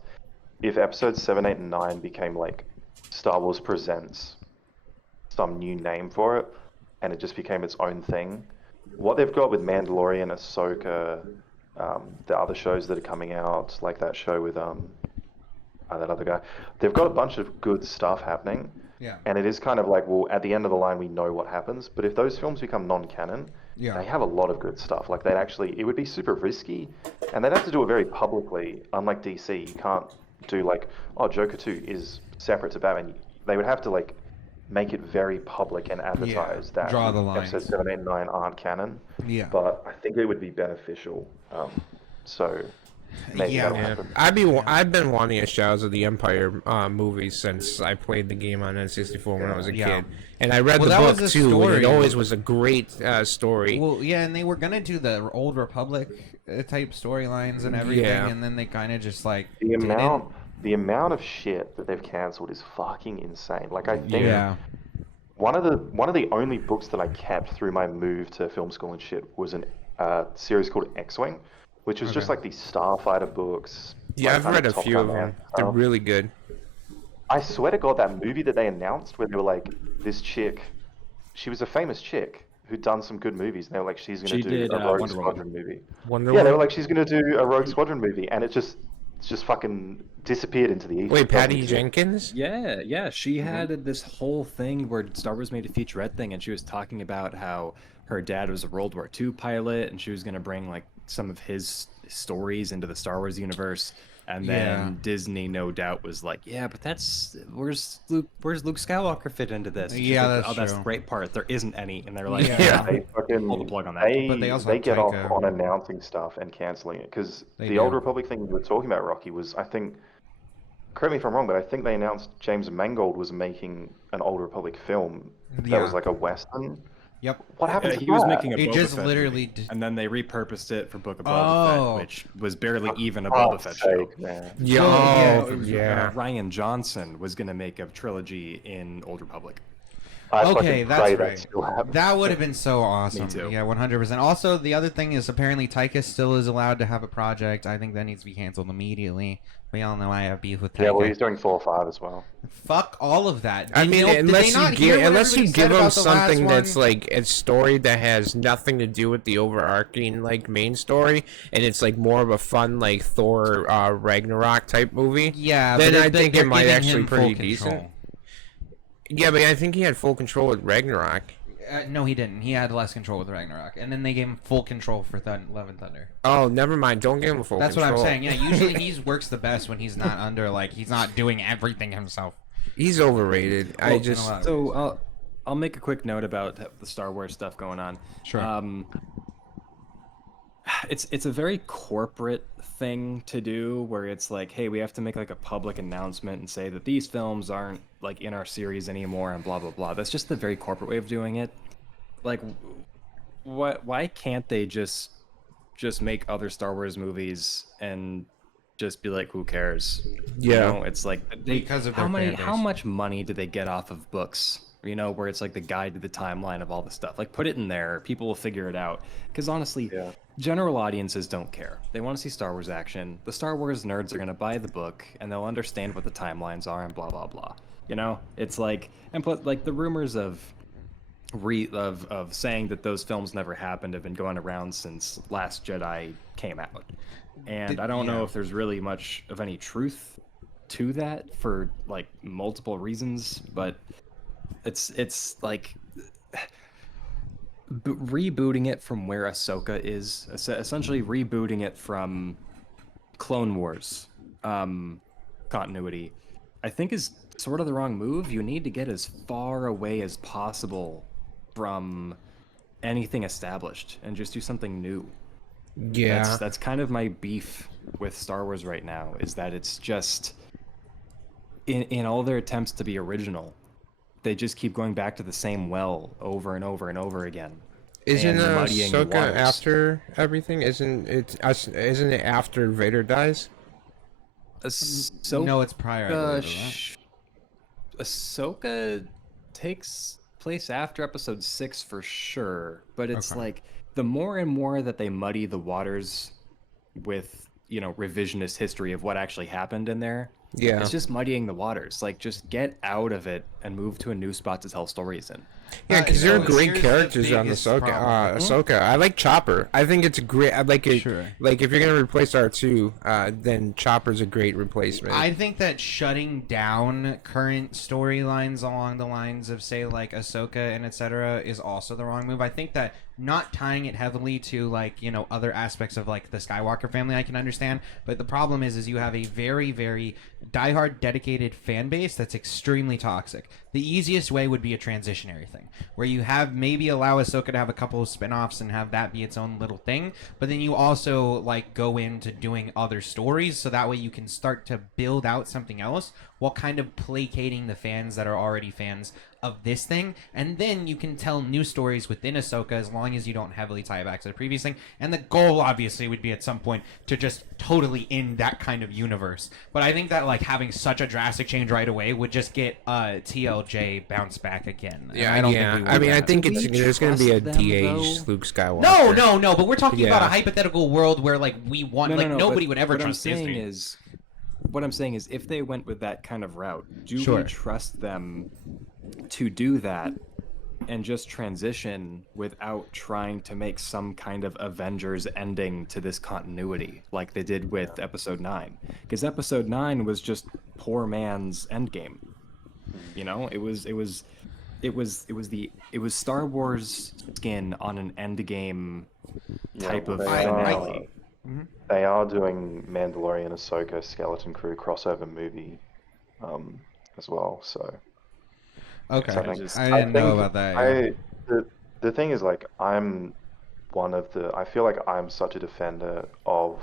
if episodes 7, 8, and 9 became like Star Wars Presents, some new name for it, and it just became its own thing, what they've got with Mandalorian, Ahsoka, the other shows that are coming out, like that show with that other guy, they've got a bunch of good stuff happening. Yeah. And it is kind of like, well, at the end of the line, we know what happens. But if those films become non-canon, Yeah. they have a lot of good stuff. Like, it would be super risky, and they'd have to do it very publicly. Unlike DC, you can't do like, oh, Joker 2 is separate to Batman. They would have to like make it very public and advertise that draw the lines. episodes 7, 8, and 9 aren't canon. Yeah. But I think it would be beneficial. So maybe Yeah. that'll Yeah. happen. I've been wanting a Shadows of the Empire movie since I played the game on N64 when I was a Yeah. kid, and I read Well, the that was book a too. And story. it always was a great story. Well, yeah, and they were gonna do the Old Republic type storylines and everything, Yeah. and then they kind of just like The didn't. amount of shit that they've cancelled is fucking insane. Like, I think Yeah. one of the only books that I kept through my move to film school and shit was a series called X-Wing, which was just like these Starfighter books. Yeah, like I've kind read a Top few Gun of them. and They're stuff. really good. I swear to God, that movie that they announced where they were like, this chick, she was a famous chick who'd done some good movies, and they were like, she's She going to do did, a Rogue Wonder Woman. Squadron movie. Wonder Yeah, they were Woman? like, she's going to do a Rogue Squadron movie, and it's just fucking disappeared into the ether. Wait, It doesn't Patty exist. Jenkins? Yeah. She had this whole thing where Star Wars made a featurette thing, and she was talking about how her dad was a World War II pilot, and she was gonna bring like some of his stories into the Star Wars universe. And then Yeah. Disney, no doubt, was like, "Yeah, but where's Luke Skywalker fit into this?" And she's Yeah, like, that's "Oh, that's true. the great part. There isn't any." And they're like, Yeah. "Yeah, They fucking pull the plug on that." But they also they have get off Taika. on announcing stuff and canceling it because They the do. Old Republic thing we were talking about, Rocky, was, I think, correct me if I'm wrong, but I think they announced James Mangold was making an Old Republic film that Yeah. was like a western. Yep. What happened to He was that? making a It Boba just Fett literally movie, d- and then they repurposed it for Book of Boba Oh. Fett, which was barely even a For Boba fuck's Fett show. sake, man. Yeah, yeah, oh, yeah. Ryan Johnson was gonna make a trilogy in Old Republic. I Okay, fucking that's pray right. that still happens. That would have been so awesome. too. Yeah, 100%. Also, the other thing is apparently Taika still is allowed to have a project. I think that needs to be canceled immediately. We all know I have beef with Taika. Yeah, well, he's doing 4 or 5 as well. Fuck all of that. I Did mean, they- did unless they you not hear give what unless you everybody give said them about the last something that's one? like a story that has nothing to do with the overarching like main story, and it's like more of a fun like Thor Ragnarok type movie. Yeah, then but I think they're it might giving actually him full pretty control. decent. Yeah, but I think he had full control with Ragnarok. No, he didn't. He had less control with Ragnarok, and then they gave him full control for Love and Thunder. Oh, never mind. Don't give him full That's control. what I'm saying. Yeah, usually he works the best when he's not under like he's not doing everything himself. He's overrated. Well, I in a just lot of So I'll make a quick note about the Star Wars stuff going on. Sure. It's a very corporate thing to do where it's like, hey, we have to make like a public announcement and say that these films aren't like in our series anymore and blah blah blah. That's just the very corporate way of doing it. Like, why can't they just make other Star Wars movies and just be like, who cares? Yeah. You know, it's like Because of how their fan how base. much money do they get off of books? You know, where it's like the guide to the timeline of all the stuff. Like, put it in there. People will figure it out. Because honestly, Yeah. general audiences don't care. They want to see Star Wars action. The Star Wars nerds are going to buy the book and they'll understand what the timelines are and blah blah blah. You know, it's like, and put like the rumors of saying that those films never happened have been going around since Last Jedi came out. And I don't know if there's really much of any truth to that for like multiple reasons, but it's like rebooting it from where Ahsoka is, essentially rebooting it from Clone Wars continuity, I think is sort of the wrong move. You need to get as far away as possible from anything established and just do something new. Yeah. That's kind of my beef with Star Wars right now, is that it's just in all their attempts to be original, they just keep going back to the same well over and over and over again. Isn't and muddying the Ahsoka waters. after everything? Isn't it after Vader dies? No, it's prior. I believe, isn't it? Ahsoka takes place after episode 6 for sure, but it's Okay. like the more and more that they muddy the waters with, revisionist history of what actually happened in there, Yeah. it's just muddying the waters. Like, just get out of it and move to a new spot to tell stories in. Yeah, because there are so great here's the characters on biggest Ahsoka. problem. Ahsoka. I like Chopper. I think it's a great. I like it. Sure. Like if you're gonna replace R2, then Chopper's a great replacement. I think that shutting down current storylines along the lines of, say, like Ahsoka and etc. is also the wrong move. I think that not tying it heavily to, like, other aspects of, like, the Skywalker family, I can understand. But the problem is you have a very, very diehard, dedicated fan base that's extremely toxic. The easiest way would be a transitionary thing, where you have maybe allow Ahsoka to have a couple of spin-offs and have that be its own little thing, but then you also, like, go into doing other stories, so that way you can start to build out something else while kind of placating the fans that are already fans of this thing, and then you can tell new stories within Ahsoka as long as you don't heavily tie it back to the previous thing. And the goal, obviously, would be at some point to just totally end that kind of universe. But I think that, like, having such a drastic change right away would just get TLJ bounce back again. And yeah, I don't yeah. think we I want mean, I that. think Do we there's gonna be a trust them, de-aged though? Luke Skywalker. No, but we're talking about a Yeah. hypothetical world where, like, we want, No, like, no, nobody but would ever what I'm trust saying Disney. what I'm saying is, if they went with that kind of route, do Sure. we trust them to do that and just transition without trying to make some kind of Avengers ending to this continuity like they did with episode 9? Because episode 9 was just poor man's Endgame. It was Star Wars skin on an Endgame type of finale. They are doing Mandalorian Ahsoka Skeleton Crew crossover movie as well, so Okay, So I didn't know about that. Yeah. The thing is, like, I feel like I'm such a defender of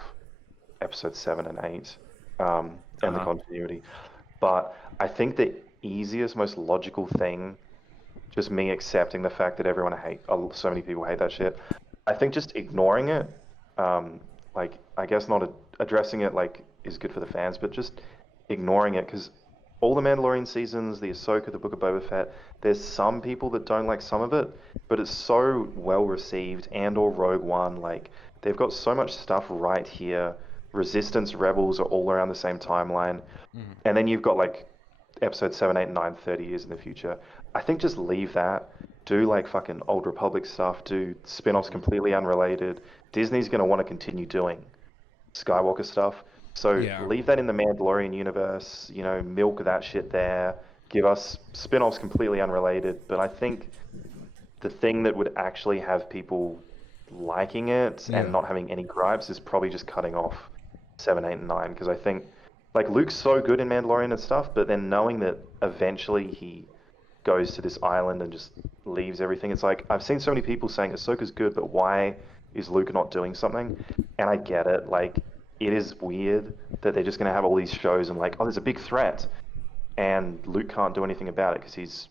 episode 7 and 8 and the continuity, but I think the easiest, most logical thing, just me accepting the fact that so many people hate that shit, I think just ignoring it, like, I guess not addressing it, like, is good for the fans, but just ignoring it, because all the Mandalorian seasons, the Ahsoka, the Book of Boba Fett, there's some people that don't like some of it, but it's so well received, or Rogue One, like, they've got so much stuff right here. Resistance, Rebels are all around the same timeline, and then you've got, like, episode 7, 8, and 9, 30 years in the future. I think just leave that. Do, like, fucking Old Republic stuff. Do spin-offs completely unrelated. Disney's going to want to continue doing Skywalker stuff. So Yeah. leave that in the Mandalorian universe, milk that shit there. Give us spin-offs completely unrelated. But I think the thing that would actually have people liking it Yeah. and not having any gripes is probably just cutting off 7, 8, and 9. Because I think, like, Luke's so good in Mandalorian and stuff, but then knowing that eventually he goes to this island and just leaves everything, it's like, I've seen so many people saying Ahsoka's good, but why is Luke not doing something? And I get it, like, it is weird that they're just going to have all these shows and, like, oh, there's a big threat, and Luke can't do anything about it because he's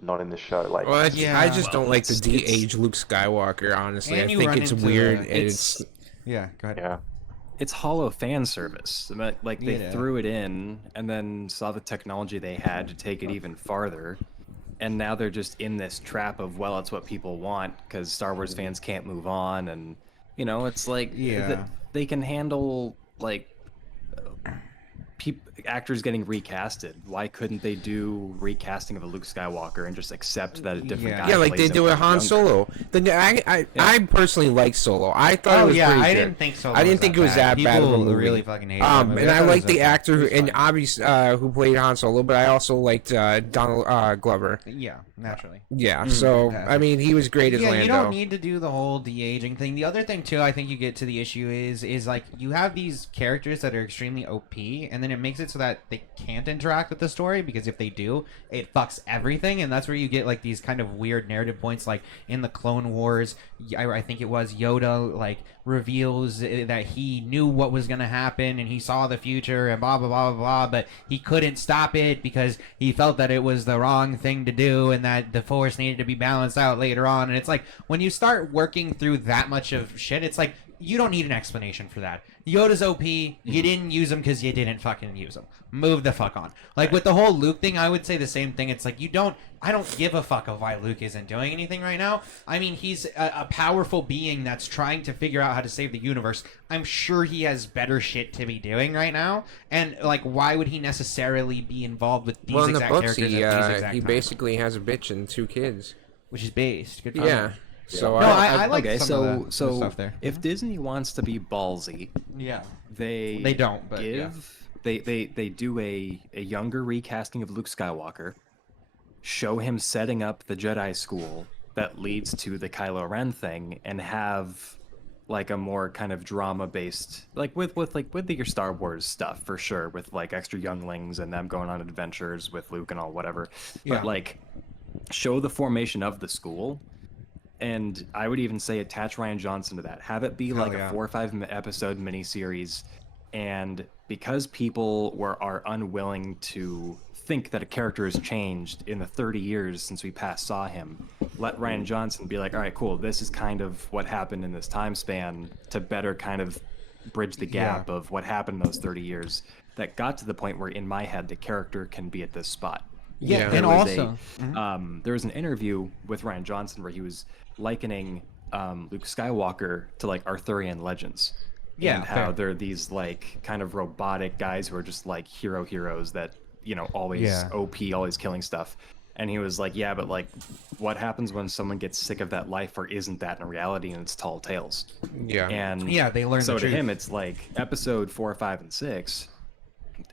not in this show. Like, Well, I just don't like the it's- de-aged Luke Skywalker. Honestly, And I you think run it's into weird. the- It's Yeah, go ahead. yeah, It's hollow fan service. Like, they Yeah. threw it in and then saw the technology they had to take it even farther, and now they're just in this trap of, well, it's what people want because Star Wars fans can't move on, and it's like, Yeah. they can handle, like, actors getting recasted. Why couldn't they do recasting of a Luke Skywalker and just accept that a different guy? Yeah, like they plays do him with Han younger? Solo. I personally like Solo. I thought it was pretty I good. didn't think so. I didn't think it was that bad of a People movie. really fucking hated it. And I like the actor who, obviously who played Han Solo, but I also liked Donald Glover. Yeah, naturally. Yeah, so I mean, he was great as Yeah, Lando. you don't need to do the whole de-aging thing. The other thing too, I think you get to the issue is like you have these characters that are extremely OP, and then it makes it so that they can't interact with the story, because if they do, it fucks everything, and that's where you get like these kind of weird narrative points, like in the Clone Wars. I think it was Yoda like reveals that he knew what was going to happen and he saw the future and blah blah blah blah blah, but he couldn't stop it because he felt that it was the wrong thing to do and that the Force needed to be balanced out later on. And it's like, when you start working through that much of shit, it's like, you don't need an explanation for that. Yoda's OP. You didn't use him because you didn't fucking use him. Move the fuck on. Like with the whole Luke thing, I would say the same thing. It's like, I don't give a fuck of why Luke isn't doing anything right now. I mean, he's a powerful being that's trying to figure out how to save the universe. I'm sure he has better shit to be doing right now. And like, why would he necessarily be involved with these well, in the exact books, characters at these exact he times? basically has a bitch and 2 kids. Which is based. Good Yeah. So No, I like okay, some of the so stuff there. if Disney wants to be ballsy, Yeah. they don't, but give they do a younger recasting of Luke Skywalker, show him setting up the Jedi school that leads to the Kylo Ren thing, and have like a more kind of drama based, like with your Star Wars stuff for sure, with like extra younglings and them going on adventures with Luke and all whatever. Yeah. But like, show the formation of the school. And I would even say attach Rian Johnson to that. Have it be Hell like yeah. a 4 or 5 episode miniseries. And because people are unwilling to think that a character has changed in the 30 years since we past saw him, let Rian Johnson be like, all right, cool, this is kind of what happened in this time span, to better kind of bridge the gap of what happened in those 30 years that got to the point where in my head the character can be at this spot. Yeah, Yeah. and also... There was an interview with Rian Johnson where he was likening Luke Skywalker to like Arthurian legends. Yeah, and how fair. they're these like kind of robotic guys who are just like heroes that, you know, always OP, always killing stuff. And he was like, yeah, but like, what happens when someone gets sick of that life, or isn't that in reality, and it's tall tales? Yeah. And Yeah, they learn so the to truth. him, it's like episode 4, 5, and 6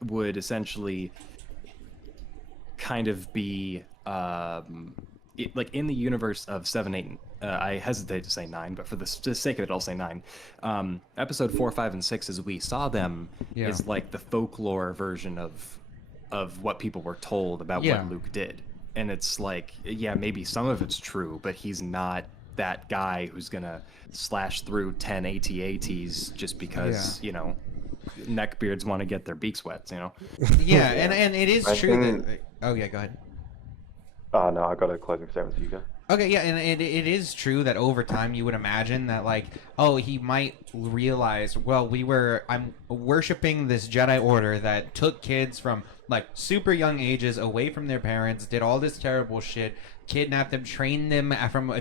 would essentially kind of be like in the universe of 7, 8, I hesitate to say 9, but for the sake of it, I'll say 9. Episode 4, 5, and 6, as we saw them, is like the folklore version of what people were told about what Luke did. And it's like, yeah, maybe some of it's true, but he's not that guy who's gonna slash through 10 AT-ATs just because, you know, neckbeards want to get their beaks wet, you know? Yeah, and it is I true think- that... Oh, yeah, go ahead. No, I got a closing statement for you guys. Okay, yeah, and it is true that over time you would imagine that, like, oh, he might realize, well, I'm worshiping this Jedi Order that took kids from, like, super young ages away from their parents, did all this terrible shit, kidnapped them, trained them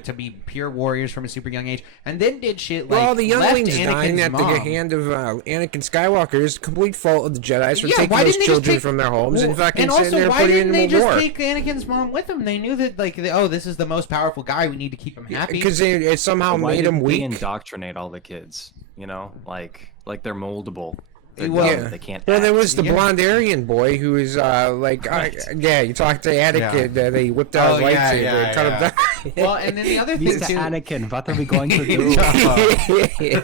to be pure warriors from a super young age, and then did shit like Well, the younglings left dying Anakin's at mom. the hand of Anakin Skywalker is complete fault of the Jedi's for Yeah, taking why those didn't they just children take- from their homes and fucking and sitting also, there why putting didn't them they in just war? take Anakin's mom with them? They knew that, like, oh, this is the most powerful guy. We need to keep him happy. Because it somehow Why made didn't him we weak. indoctrinate all the kids, you know? Like they're moldable. They're Well, dumb, they can't Well, there act. was the Yeah. blonde Aryan boy who was yeah, you talked to Anakin, they whipped out his Oh, yeah, lightsaber yeah, and cut him down. Well, and then the other thing too. Anakin, what are we going to do?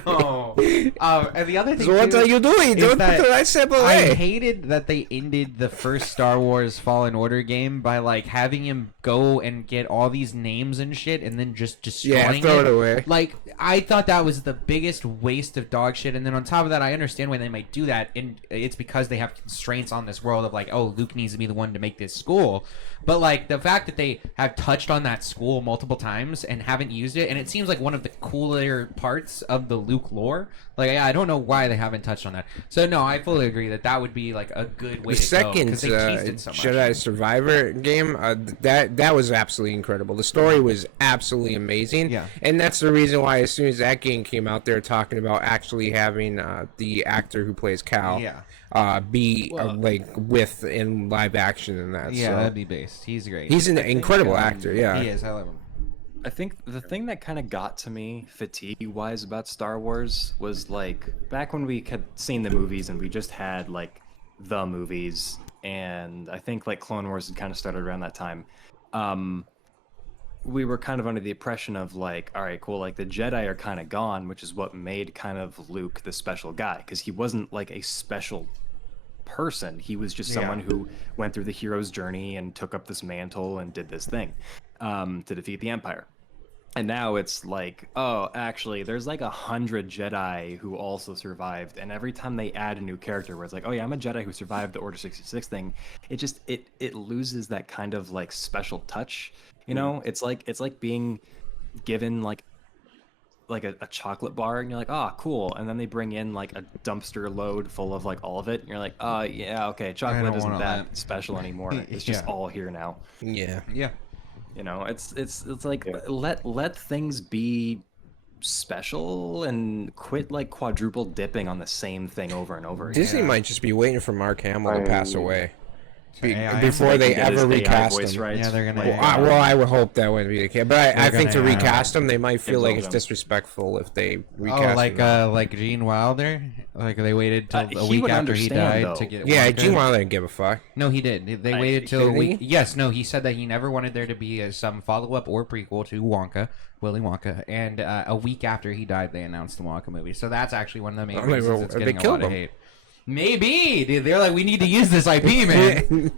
Oh. And the other thing So what too are you doing? is Don't put that the lightsaber I away. hated that they ended the first Star Wars Fallen Order game by like having him go and get all these names and shit and then just destroying throw it away. Like, I thought that was the biggest waste of dog shit. And then on top of that, I understand why they might do that, and it's because they have constraints on this world of like, oh, Luke needs to be the one to make this school. But like the fact that they have touched on that school multiple times and haven't used it, and it seems like one of the cooler parts of the Luke lore. Like, I don't know why they haven't touched on that. So no, I fully agree that would be like a good way The to go second because they teased it so much. Jedi Survivor game, that was absolutely incredible. The story was absolutely amazing. Yeah. And that's the reason why as soon as that game came out, they were talking about actually having the actor who plays Cal be like with in live action in that. Yeah, so. that'd be based. He's great. He's an incredible actor, yeah. He is. I love him. I think the thing that kind of got to me fatigue-wise about Star Wars was like back when we had seen the movies and we just had like the movies, and I think like Clone Wars had kind of started around that time. We were kind of under the impression of like, all right, cool, like the Jedi are kind of gone, which is what made kind of Luke the special guy, because he wasn't like a special person. He was just someone who went through the hero's journey and took up this mantle and did this thing to defeat the Empire. And now it's like, oh, actually, there's like 100 Jedi who also survived. And every time they add a new character where it's like, oh yeah, I'm a Jedi who survived the Order 66 thing, it just it loses that kind of like special touch. You know, it's like being given like a chocolate bar and you're like, oh, cool. And then they bring in like a dumpster load full of like all of it. And you're like, oh yeah, okay, chocolate isn't that special anymore. It's just all here now. Yeah. Yeah. You know, it's like let things be special and quit like quadruple dipping on the same thing over and over again. Disney might just be waiting for Mark Hamill to pass away AI before they Get his ever AI recast voice him. rights. Yeah, they're gonna. Well, I would hope that wouldn't be the case, but I think to gonna, recast him, they might feel like it's them. disrespectful if they recast like Gene Wilder, like they waited till a He week would after he understand, died though. to get. Yeah, Wonka. Gene Wilder didn't give a fuck. No, he did. They waited till a did he? week. Yes, no, he said that he never wanted there to be some follow-up or prequel to Wonka, Willy Wonka, and a week after he died, they announced the Wonka movie. So that's actually one of the main reasons it's they getting a killed lot of him. hate. Maybe dude, they're like, we need to use this IP, man.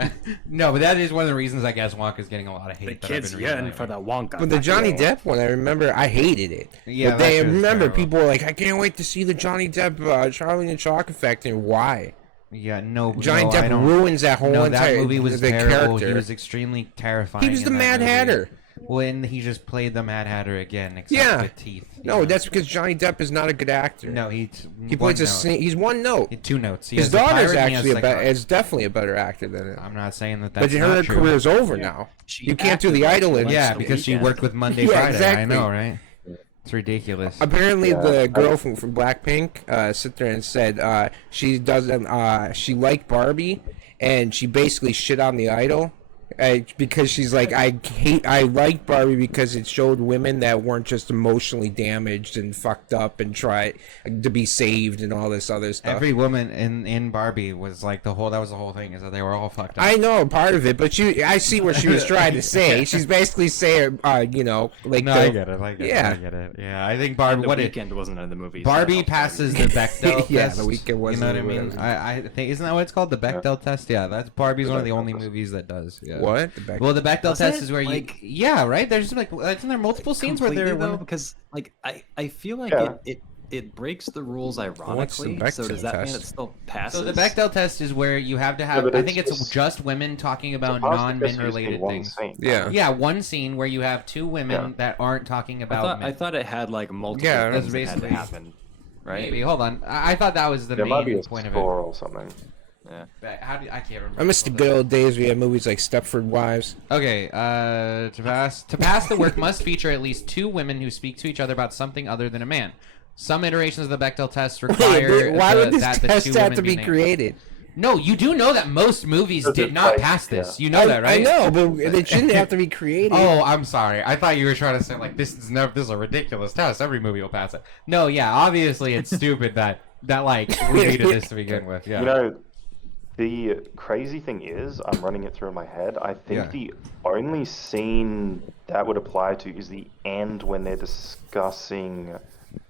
No, but that is one of the reasons I guess Wonka's getting a lot of hate. The kids yearn for the Wonka. But the Johnny Depp one, I remember, I hated it. Yeah, but that they shit was remember terrible. people were like, I can't wait to see the Johnny Depp Charlie and Chalk Effect, and why? Yeah, no. Johnny no, I Depp don't- ruins that whole No, entire that movie was the terrible. character. He was extremely terrifying. He was the in that Mad movie. Hatter. When he just played the Mad Hatter again, except Yeah. with teeth. No, that's because Johnny Depp is not a good actor. No, he plays he's one note. two notes. He His has the daughter's pirate and he has actually psychotic. is definitely a better actor than him. I'm not saying that that's But not her true. career's over now. You can't do the Idol anymore. Yeah, because she worked with Monday Yeah, Friday. exactly. I know, right? It's ridiculous. Apparently, the girl from Blackpink sit there and said she doesn't. She liked Barbie, and she basically shit on the Idol. Because she's like, I like Barbie because it showed women that weren't just emotionally damaged and fucked up and try to be saved and all this other stuff. Every woman in Barbie was like that was the whole thing, is that they were all fucked up. I know part of it, but I see what she was trying to say. She's basically saying, you know, like No, I get it. I get it. Yeah. I get it. Yeah, I think Barbie. The What Weekend wasn't in the movie. Barbie passes the Bechdel test. Yeah, The Weeknd wasn't You know what I in mean? it. I think isn't that what it's called? The Bechdel test. Yeah, that's Barbie's one of the only movies that does. Yeah. What? Well, the Bechdel Wasn't test it? is where Like- yeah, right. There's like, isn't there multiple scenes where Completely, they're though, women? because like I feel like Yeah. it breaks the rules ironically. So Bechdel does that mean test? it still passes? So the Bechdel test is where you have to have. but I it's think it's just- just women talking about Pass the test, non-men you just need related one things. scene. Yeah. Yeah, one scene where you have two women Yeah. that aren't talking I about. I thought it had like multiple Yeah, things that's that had to basically- happen, right? Maybe hold on. I thought that was the There might be main a point of score or something. Yeah. it. I can't remember. I miss the good old days we had movies like Stepford Wives. Okay, to pass the work must feature at least two women who speak to each other about something other than a man. Some iterations of the Bechdel test require Why would this that the test two have women to be named. created? No, you do know that most movies Because did it's not like- pass this. yeah. You know that, right? I know, but it shouldn't have to be created. Oh, I'm sorry. I thought you were trying to say like this is a ridiculous test. Every movie will pass it. No, yeah, obviously it's stupid that like we needed this to begin with. Yeah. You know, the crazy thing is, I'm running it through in my head. I think Yeah. the only scene that would apply to is the end when they're discussing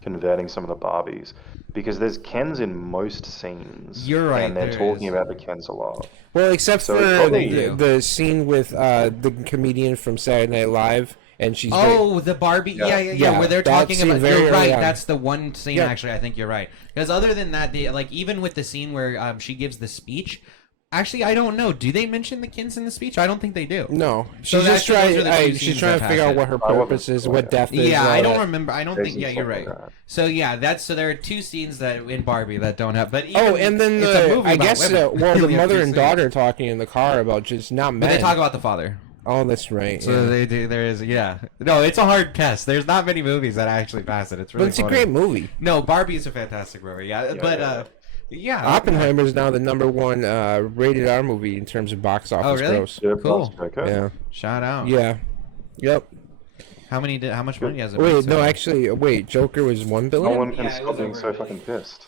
converting some of the Barbies. Because there's Kens in most scenes. You're right, And they're there talking is. about the Kens a lot. Well, except So for it's probably- the scene with the comedian from Saturday Night Live, and she's Oh, the Barbie. Yeah, Yeah, where they're that talking scene about. very You're right. early on. That's the one scene. Yeah. Actually, I think you're right. Because other than that, like even with the scene where she gives the speech, Actually, I don't know. Do they mention the kids in the speech? I don't think they do. No, So she's just trying. those are the two She's scenes trying that to figure pass out it. what her purpose is, what death is. Yeah, I don't that. remember. I don't think. Yeah, you're right. So yeah, there are two scenes that in Barbie that don't have. But even, And then it's a movie I about guess women. well, the We have mother two and scenes. daughter talking in the car about just not men. But they talk about the father. Oh, that's right. So yeah. they do. There is. Yeah. No, it's a hard test. There's not many movies that actually pass it. It's really. But it's funny. a great movie. No, Barbie is a fantastic movie. Yeah, but yeah. Oppenheimer is now the #1 rated R movie in terms of box office really? gross. Yeah, Cool. okay. Yeah. Shout out. Yeah. Yep. How much money has it? Wait, made so no, far? actually, Joker was 1 billion. No one Yeah, can it stop was being over so a billion. fucking pissed.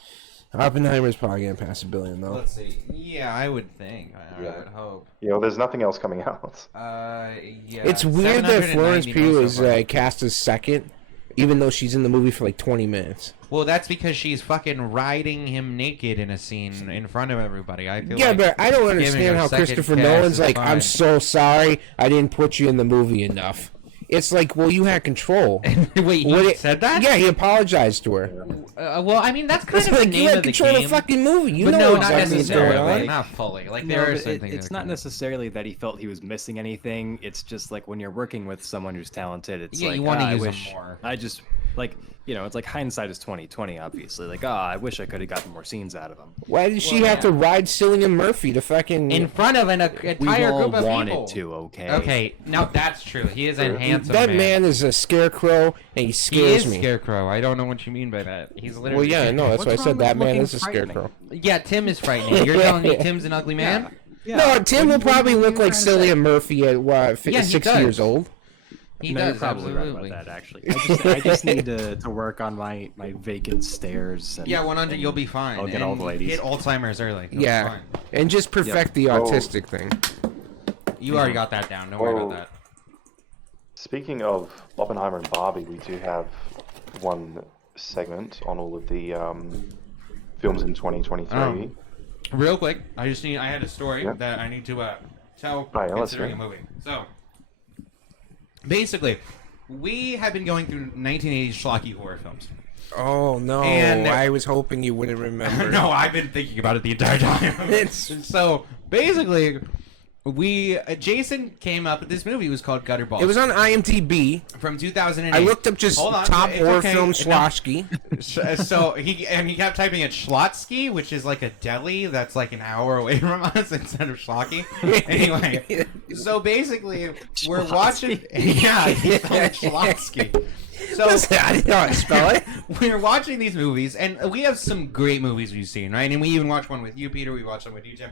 Oppenheimer's probably gonna pass $1 billion though. Let's see. Yeah, I would think. I Yeah. would hope. Yeah, well, there's nothing else coming out. Yeah. It's weird that 790 Florence Pugh million is so far. cast as second, even though she's in the movie for like 20 minutes. Well, that's because she's fucking riding him naked in a scene in front of everybody. I feel Yeah, like but I don't giving understand her how second Christopher cast Nolan's is like, fine. I'm so sorry I didn't put you in the movie enough. It's like, well, you had control. Wait, he said that? Yeah, he apologized to her. Well, I mean, that's kind It's of the like, name you had of the control of game. the fucking movie. You But know no, not exactly what's necessarily. going on. Not fully. Like No, there are but some things. it's that not come- necessarily that he felt he was missing anything. It's just like when you're working with someone who's talented, it's Yeah, like you wanna I use 'em wish more. I just like it's like hindsight is 20/20. Obviously, like I wish I could have gotten more scenes out of him. Why did she Well, have yeah. to ride Cillian Murphy to fucking... in front of an We entire all group of wanted people. to, okay? Okay, now that's true. He is a handsome That man is a scarecrow, and he He scares is me. Scarecrow. I don't know what you mean by that. He's Well, literally. yeah, no, that's What's why I wrong said that with man looking is a frightening? scarecrow. Yeah, Tim is frightening. You're telling me Tim's an ugly man? Yeah. No, Tim will probably look like trying to say? Cillian Murphy at Yeah, he 60 does. years old. He No, does. you're probably Absolutely. right about that. Actually, I just need to work on my vacant stares. And, Yeah, 100. You'll be fine. I'll get all And the ladies. Get Alzheimer's early. You'll be Yeah, fine. and just perfect the Oh. autistic thing. You already got that down. Don't worry Whoa. about that. Speaking of Oppenheimer and Barbie, we do have one segment on all of the films in 2023. Oh. Real quick, I had a story Yeah. that I need to tell Right, let's considering a hear it. movie. So, basically, we have been going through 1980s schlocky horror films. Oh no! And- I was hoping you wouldn't remember. No, I've been thinking about it the entire time. It's- So, basically, Jason came up with this movie. It was called Gutterballs. It was on IMDb. from 2008. I looked up just Hold on, top it's horror okay. film No. Schlotsky. So he kept typing in Schlotsky, which is like a deli that's like an hour away from us instead of Schlocky. Anyway, so basically we're watching. Yeah, he spelled it Schlotsky. So I didn't know how to spell it. we're watching these movies, and we have some great movies we've seen, right? And we even watched one with you, Peter. We watched one with you, Tim.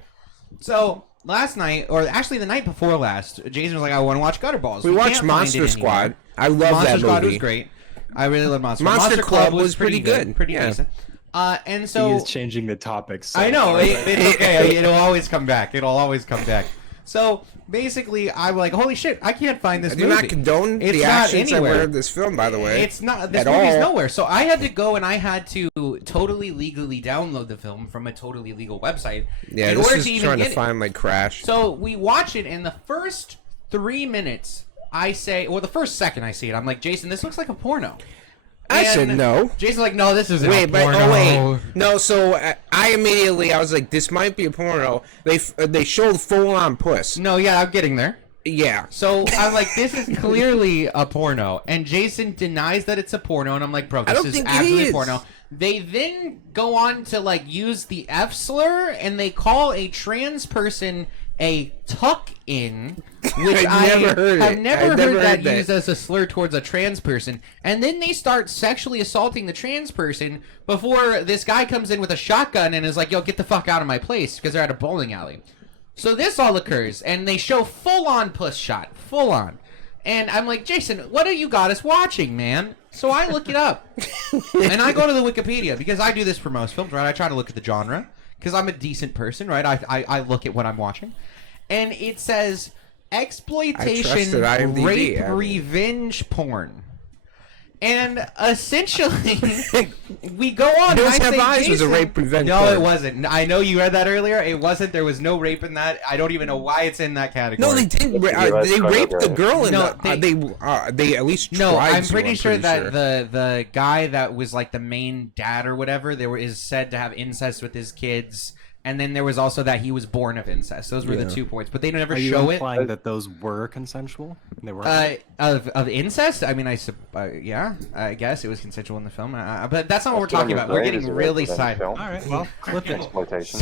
So last night, or actually the night before last, Jason was like, "I want to watch Gutterballs." We watched can't find Monster it Squad. anywhere. I love Monster that Squad movie. was great. I really love Monster. Monster Club was pretty pretty good. pretty Yeah. decent. And so he is changing the topics. I know it's okay. It'll always come back. It'll always come back. So basically, I'm like, holy shit! I can't find this I do movie. not condone It's the not actions that anywhere. were in this film, by the way. It's not. This at movie's all. nowhere. So I had to go and I had to totally legally download the film from a totally legal website. Yeah, in this order is to even trying get to it. find like Crash. So we watch it, and the first 3 minutes, I say, or the first second I see it, I'm like, Jason, this looks like a porno. I said And no. Jason's like, no, this isn't Wait, a but porno. oh wait, no. So I immediately I was like, this might be a porno. They showed full on puss. No, yeah, I'm getting there. Yeah. So I'm like, this is clearly a porno, and Jason denies that it's a porno, and I'm like, bro, I this don't is think it actually is. a porno. They then go on to like use the F slur, and they call a trans person a tuck in, which I've never heard have it. never I've heard never that heard that. used as a slur towards a trans person. And then they start sexually assaulting the trans person before this guy comes in with a shotgun and is like, yo, get the fuck out of my place, because they're at a bowling alley. So this all occurs, and they show full-on puss shot, full-on. And I'm like, Jason, what do you got us watching, man? So I look it up, and I go to the Wikipedia, because I do this for most films, right? I try to look at the genre, because I'm a decent person, right? I look at what I'm watching. And it says, exploitation, trusted IMDb, rape, I mean. revenge porn. And essentially, we go on. Hills and I Have say, Eyes was a Jason- rape revenge No, porn. it wasn't. I know you read that earlier. It wasn't. There was no rape in that. I don't even know why it's in that category. No, they did. that's They kind of raped the right. girl, and No, they at least tried. No, I'm to, pretty sure that sure. the guy that was like the main dad or whatever, is said to have incest with his kids, and then there was also that he was born of incest. Those were the 2 points, but they never Are you show implying it. that those were consensual? They were. Of incest? I mean, yeah, I guess it was consensual in the film, but that's not what we're talking about. We're getting really side. All right, well, clip it. Exploitation.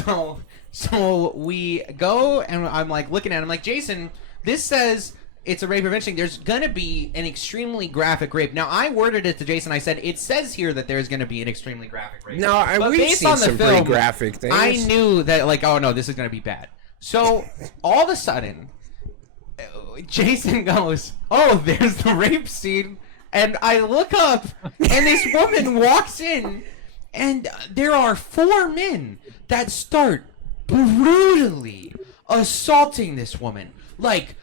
So we go, and I'm like looking at him, like, Jason, this says it's a rape prevention. There's gonna be an extremely graphic rape. Now, I worded it to Jason. I said it says here that there's gonna be an extremely graphic rape. No, we've seen some pretty graphic things. I knew that, like, oh no, this is gonna be bad. So all of a sudden, Jason goes, "Oh, there's the rape scene," and I look up, and this woman walks in, and there are 4 men that start brutally assaulting this woman, like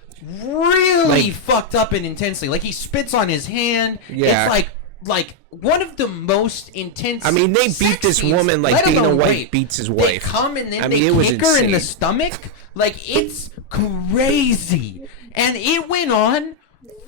really fucked up and intensely. Like, he spits on his hand. Yeah. It's like one of the most intense. I mean, they beat this woman like Dana White beats his wife. They come and then I they mean, it was kick her in the insane. stomach. Like, it's crazy. And it went on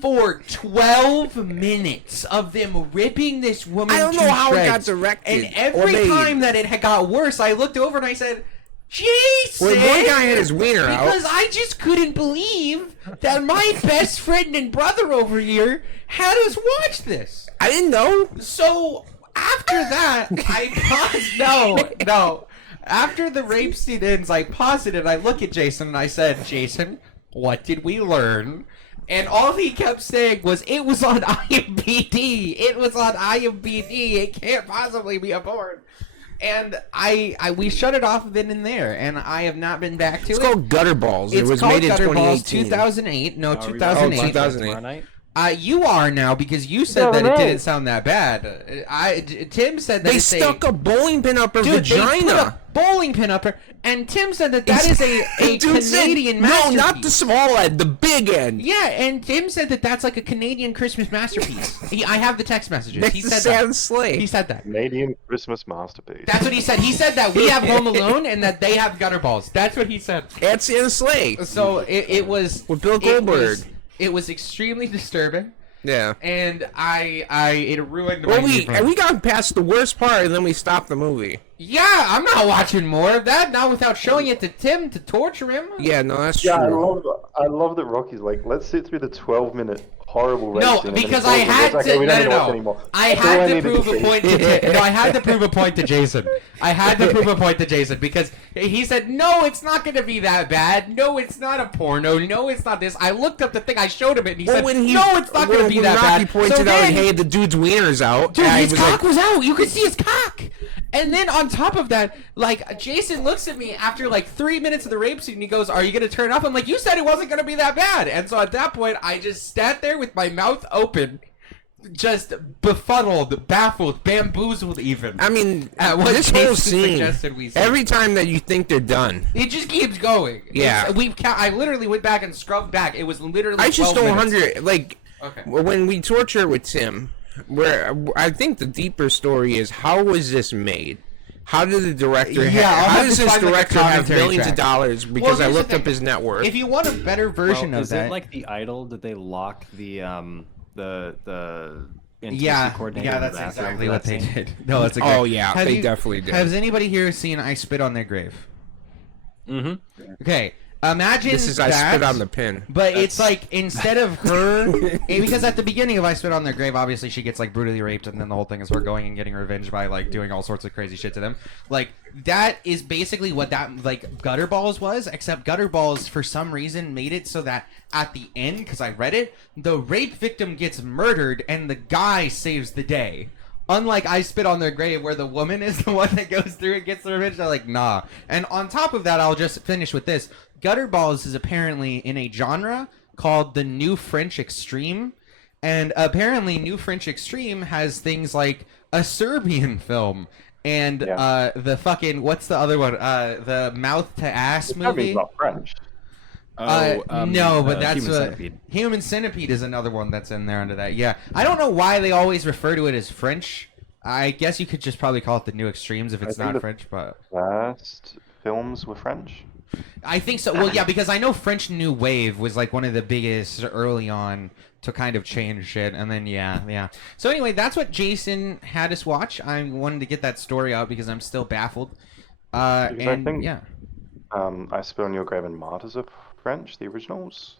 for 12 minutes of them ripping this woman. I don't know how it got directed. And every time that it had got worse, I looked over and I said, Jason! Well, one guy had his wiener out. Because I just couldn't believe that my best friend and brother over here had us watch this. I didn't know. So, after that, I paused. No. After the rape scene ends, I paused it and I look at Jason and I said, Jason, what did we learn? And all he kept saying was, it was on IMDb. It was on IMDb. It can't possibly be a porn. And we shut it off then and there, and I have not been back to it. It's called Gutterballs. It was made in Gutterballs 2018. 2008. No, Are we 2008. watching 2008. tomorrow night? You are now, because you said that it didn't sound that bad. Tim said that They stuck a bowling pin up her vagina. They put a bowling pin up her, and Tim said that is a Dude said, Canadian no, masterpiece. not the small end, the big end. Yeah, and Tim said that that's like a Canadian Christmas masterpiece. I have the text messages. That's He the said sad that. slave. He said that. Canadian Christmas masterpiece. That's what he said. He said that we have Home Alone and that they have Gutterballs. That's what he said. That's the slave. So it was With Bill Goldberg. It was extremely disturbing, Yeah. and it ruined. Well, my we got past the worst part, and then we stopped the movie. Yeah, I'm not watching more of that. Not without showing it to Tim to torture him. Yeah, no, that's Yeah, true. I love that Rocky's like, let's sit through the 12-minute horrible race No, scene, and then because he I calls it, had it's to. okay, we don't need to watch No. anymore. I That's all had to needed prove a see. point to. No, I had to prove a point to Jason. I had to prove a point to Jason because he said, "No, it's not going to be that bad. No, it's not a porno. No, it's not this." I looked up the thing. I showed him it, and he said, "No, it's not going to be that Rocky bad." pointed So out, then, hey, the dude's wiener's out. dude, and his he was cock like, was out. You could see his cock. And then on top of that, like, Jason looks at me after like 3 minutes of the rape scene and he goes, "Are you going to turn up?" I'm like, "You said it wasn't going to be that bad." And so at that point, I just sat there with my mouth open, just befuddled, baffled, bamboozled even. I mean, At what this whole Jason scene, suggested we see. every time that you think they're done, It just keeps going. Yeah. I literally went back and scrubbed back. It was literally I just 12 don't minutes. like, Okay. when we torture with Tim, where I think the deeper story is, how was this made? How did the director Yeah, I'll how have does to this find, like, a director have commentary millions track. of dollars? Because I here's the looked up thing. his net worth. If you want a better version Well, of is that, it like The Idol? Did they lock the intimacy yeah, coordinator yeah, in the that's bathroom exactly for what that they scene? did. No, that's Oh, yeah, Have they definitely did. Has anybody here seen I Spit on Their Grave? Mm-hmm. Okay, imagine This is that, I spit on the pin. But it's like, instead of her, because at the beginning of I Spit on Their Grave, obviously she gets like brutally raped, and then the whole thing is her going and getting revenge by like doing all sorts of crazy shit to them. Like, that is basically what that like Gutterballs was, except Gutterballs for some reason made it so that at the end, because I read it, the rape victim gets murdered and the guy saves the day. Unlike I Spit on Their Grave, where the woman is the one that goes through and gets the revenge, they're like, nah. And on top of that, I'll just finish with this. Gutterballs is apparently in a genre called the New French Extreme. And apparently New French Extreme has things like a Serbian film and the fucking, what's the other one? The Mouth to Ass It's movie. not French. No, but that's Human Centipede. Human Centipede is another one that's in there under that. Yeah, I don't know why they always refer to it as French. I guess you could just probably call it the New Extremes if it's I think not the French, but Last films were French. I think so. Well, yeah, because I know French New Wave was like one of the biggest early on to kind of change shit, and then yeah. So anyway, that's what Jason had us watch. I wanted to get that story out because I'm still baffled. Because I think yeah. I Spit on Your Grave and Martyrs are French, the originals.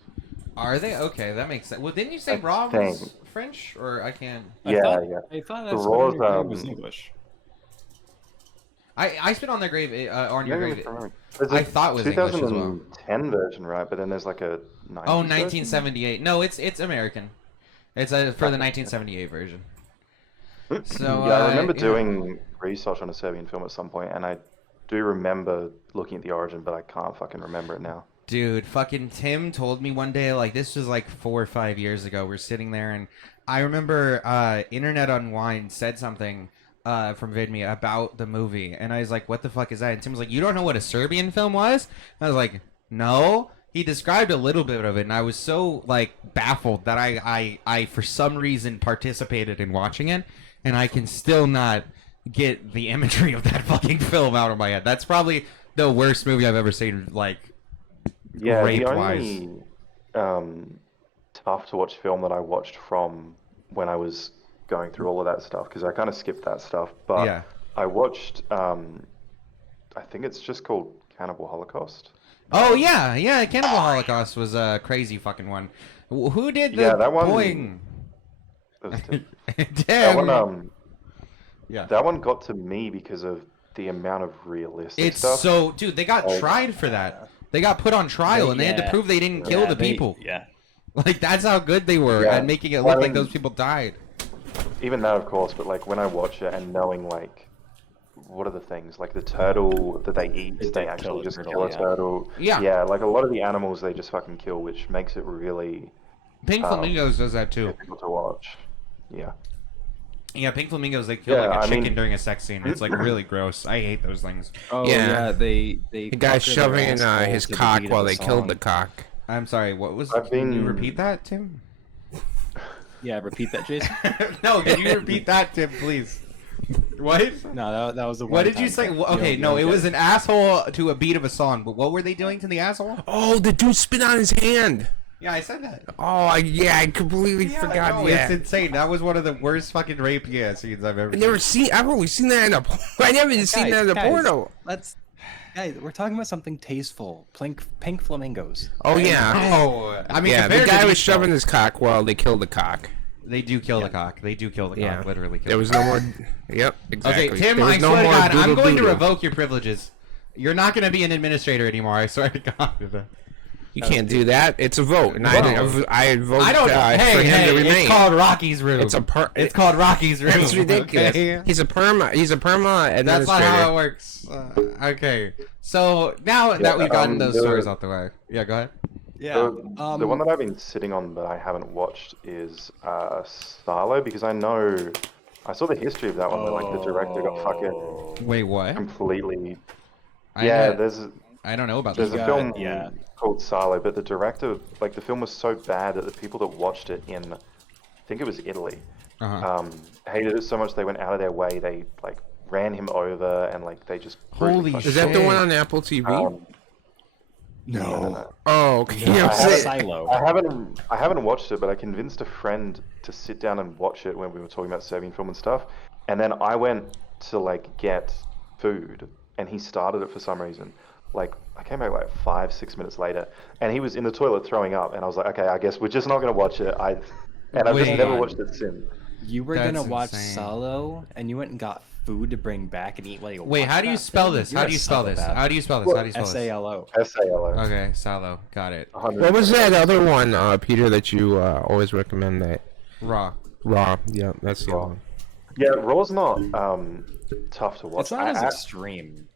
Are they? Okay, that makes sense. Well, didn't you say I Raw think. was French? Or I can't... Yeah, I thought The I Spit on Your Raw's, Grave was English. I spit on their grave, on your grave. There's I a thought it was English as well. 2010 version, right? But then there's like a 90s Oh, version? 1978. No, it's American. It's for the 1978 version. So Yeah, I remember doing research on a Serbian film at some point, and I do remember looking at the origin, but I can't fucking remember it now. Dude, fucking Tim told me one day, like, this was like 4 or 5 years ago. We're sitting there, and I remember Internet Unwind said something from VidMe about the movie, and I was like, what the fuck is that? And Tim was like, you don't know what a Serbian film was? I was like, no. He described a little bit of it, and I was so, like, baffled that I for some reason participated in watching it, and I can still not get the imagery of that fucking film out of my head. That's probably the worst movie I've ever seen, like, Yeah, the rape-wise. only tough to watch film that I watched from when I was going through all of that stuff, because I kind of skipped that stuff, but Yeah. I watched, I think it's just called Cannibal Holocaust. Oh, yeah, Cannibal Holocaust was a crazy fucking one. Who did the Yeah, that one- boing? That was Tim. Damn. That one, Yeah. that one got to me because of the amount of realistic It's stuff. so... Dude, they got Like- tried for that. They got put on trial, and they had to Yeah. prove they didn't kill the people. Yeah. Like, that's how good they were Yeah. at making it Well, look I like mean- those people died. Even that, of course, but like when I watch it and knowing like what are the things like the turtle that they eat, They they kill actually a just turtle, kill a yeah. turtle. Yeah. Yeah, like a lot of the animals they just fucking kill, which makes it really Pink Flamingos does that too. difficult to watch. Yeah. Yeah, Pink Flamingos, they kill Yeah, like a I chicken mean- during a sex scene. It's like really gross. I hate those things. Oh Yeah. yeah, they The guy fuck their shoving in asshole his to the cock beat of while the they killed song. the cock. I'm sorry, what was... I've Can you been- repeat that, Tim? Yeah, repeat that, Jason. No, can you repeat that, Tim, please? What? No, that was the one. What did you say? Okay, no, it was an. an asshole to a beat of a song, but what were they doing to the asshole? Oh, the dude spit on his hand. Yeah, I said that. Oh, I completely forgot. No, Yeah. it's insane. That was one of the worst fucking rape scenes I've ever I've only seen that in a. I never even seen that in a porno. Guys, we're talking about something tasteful. Pink flamingos. Oh yeah. Oh, I mean, Yeah, the compared to guy was these shoving films, his cock while they killed the cock. They do kill the cock. They do kill the Yeah. cock. Literally kill There was the no cock. more. Yep, exactly. Okay, Tim, There was I no swear to more God, I'm doodle going to doodle. revoke your privileges. You're not going to be an administrator anymore. I swear to God. You can't do that. It's a vote, and I vote I don't. for him to remain. It's called Rocky's room. It's called Rocky's room. It's ridiculous. okay? He's a perma administrator. That's not how it works. Okay, so now that we've gotten those stories out the way, yeah, go ahead. Yeah. The one that I've been sitting on but I haven't watched is Silo, because I saw the history of that one where like the director got fucking Wait, what? completely. I Yeah, don't- I don't know about there's this. a film yeah. called Silo, but the director, like the film was so bad that the people that watched it in, I think it was Italy, Uh-huh. hated it so much they went out of their way. They like ran him over and like they just brutally Holy fucking Is that the shit. one on Apple TV? No. Oh, okay. No, Yeah, I I'm haven't- saying- Silo. I haven't watched it, but I convinced a friend to sit down and watch it when we were talking about Serbian film and stuff. And then I went to like get food, and he started it for some reason. Like I came back like 5-6 minutes later, and he was in the toilet throwing up, and I was like, okay, I guess we're just not gonna watch it. I've just Wait. never watched it since. You were That's gonna watch insane. Salo, and you went and got food to bring back and eat while you Wait, watched how do you that spell film? this? You're How a do you spell this? psychopath. How do you spell this? How do you spell this? S-A-L-O. SALO. Okay, Salo. Got it. What was that other one, Peter, that you always recommend? That Raw. Raw. Yeah, that's the other Raw. one. Yeah, Raw's not tough to watch. It's not as I- extreme.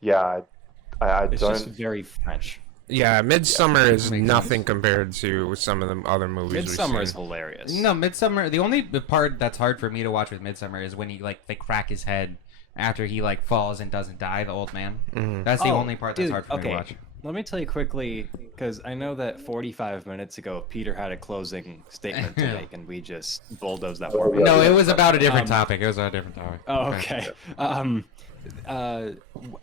yeah, I It's don't. just very French. Yeah, Midsummer is makes nothing compared to some of the other movies Midsummer we've is seen. hilarious. No, Midsummer. The only part that's hard for me to watch with Midsummer is when he like they crack his head after he like falls and doesn't die. The old man. That's the only part that's hard for me to watch. Let me tell you quickly, because I know that 45 minutes ago Peter had a closing statement to make, and we just bulldozed that for Yeah. No, it was about a different topic. It was about a different topic. Oh, okay.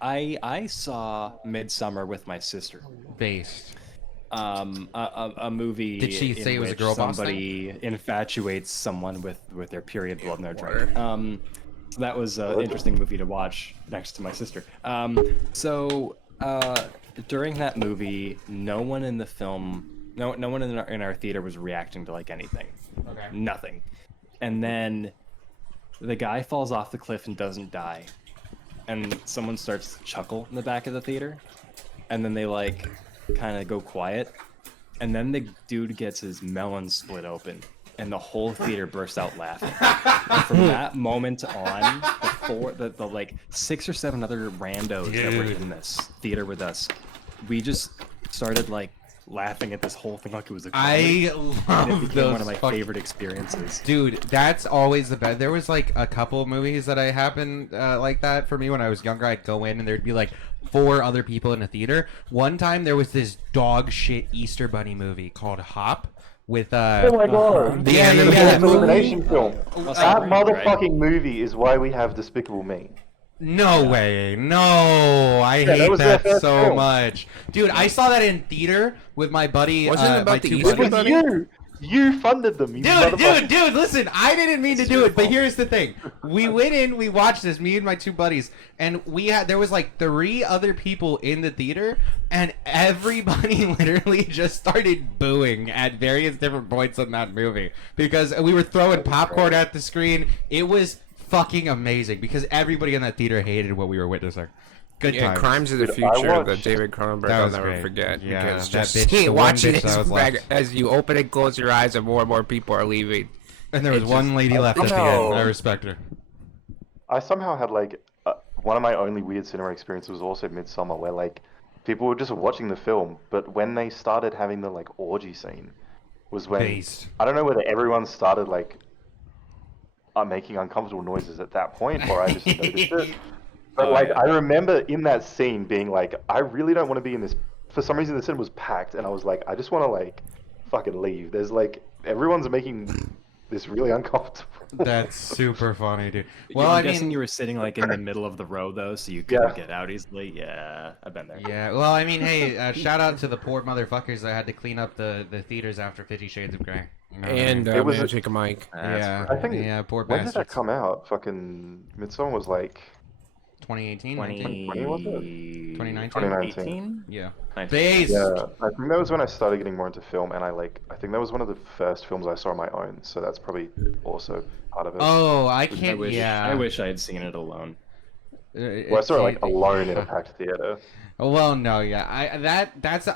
I saw Midsummer with my sister. Based. A movie. Did she in say it was a which girl boss somebody infatuates someone with their period blood in their drink. So that was an interesting movie to watch next to my sister. During that movie, no one in the film, no one in our theater was reacting to like anything. Okay. Nothing. And then the guy falls off the cliff and doesn't die. And someone starts to chuckle in the back of the theater. And then they like kind of go quiet. And then the dude gets his melon split open. And the whole theater bursts out laughing. And from that moment on, the like 6 or 7 other randos that were in this theater with us, we just started like laughing at this whole thing like it was a comedy. I And it love became those one of my favorite experiences. Dude, that's always the best. There was like a couple movies that I happened like that for me when I was younger. I'd go in and there'd be like 4 other people in a theater. One time there was this dog shit Easter Bunny movie called Hop with Oh my god! the animated That movie. elimination film. That's That great, motherfucking movie is why we have Despicable Me. No way. No. I that hate was their that first so film. much. Dude, I saw that in theater with my buddy. Wasn't it about my the 2 Easter buddies. It was you! You funded them, you motherfucker. Dude, listen, I didn't mean to do it, but here's the thing. We went in, we watched this, me and my 2 buddies, and there was like 3 other people in the theater, and everybody literally just started booing at various different points in that movie because we were throwing popcorn at the screen. It was fucking amazing because everybody in that theater hated what we were witnessing. Good Yeah, times. Crimes of the Dude, Future I that watched- David Cronenberg That I'll was never great. forget. Yeah, because that just bitch, the one watching bitch that this was back left. as you open and close your eyes and more people are leaving. And there was It one just- lady left at the somehow- end. I respect her. I somehow had like one of my only weird cinema experiences was also Midsummer, where like people were just watching the film, but when they started having the like orgy scene, was when Based. I don't know whether everyone started like making uncomfortable noises at that point, or I just noticed it. But Oh, like yeah. I remember in that scene being like, I really don't want to be in this. For some reason, the cinema was packed, and I was like, I just want to like fucking leave. There's like everyone's making this really uncomfortable. That's super funny, dude. Well, Well, I'm I guessing mean, you were sitting like in the middle of the row though, so you couldn't Yeah. get out easily. Yeah, I've been there. yeah. Well, I mean, hey, shout out to the poor motherfuckers that had to clean up the theaters after 50 Shades of Grey. You know what I mean? And It was a- Magic Mike. yeah, I think yeah, poor when did that bastards. come out? Fucking Midsummer was like 2018, 20, 20 was it? 2019? 2019. Yeah. 19. Base. Yeah, I think that was when I started getting more into film, and I think that was one of the first films I saw on my own, so that's probably also part of it. Oh, I I can't. wish, yeah. I wish I had seen it alone. Well, I saw it like alone in a packed theater. Well, no, yeah,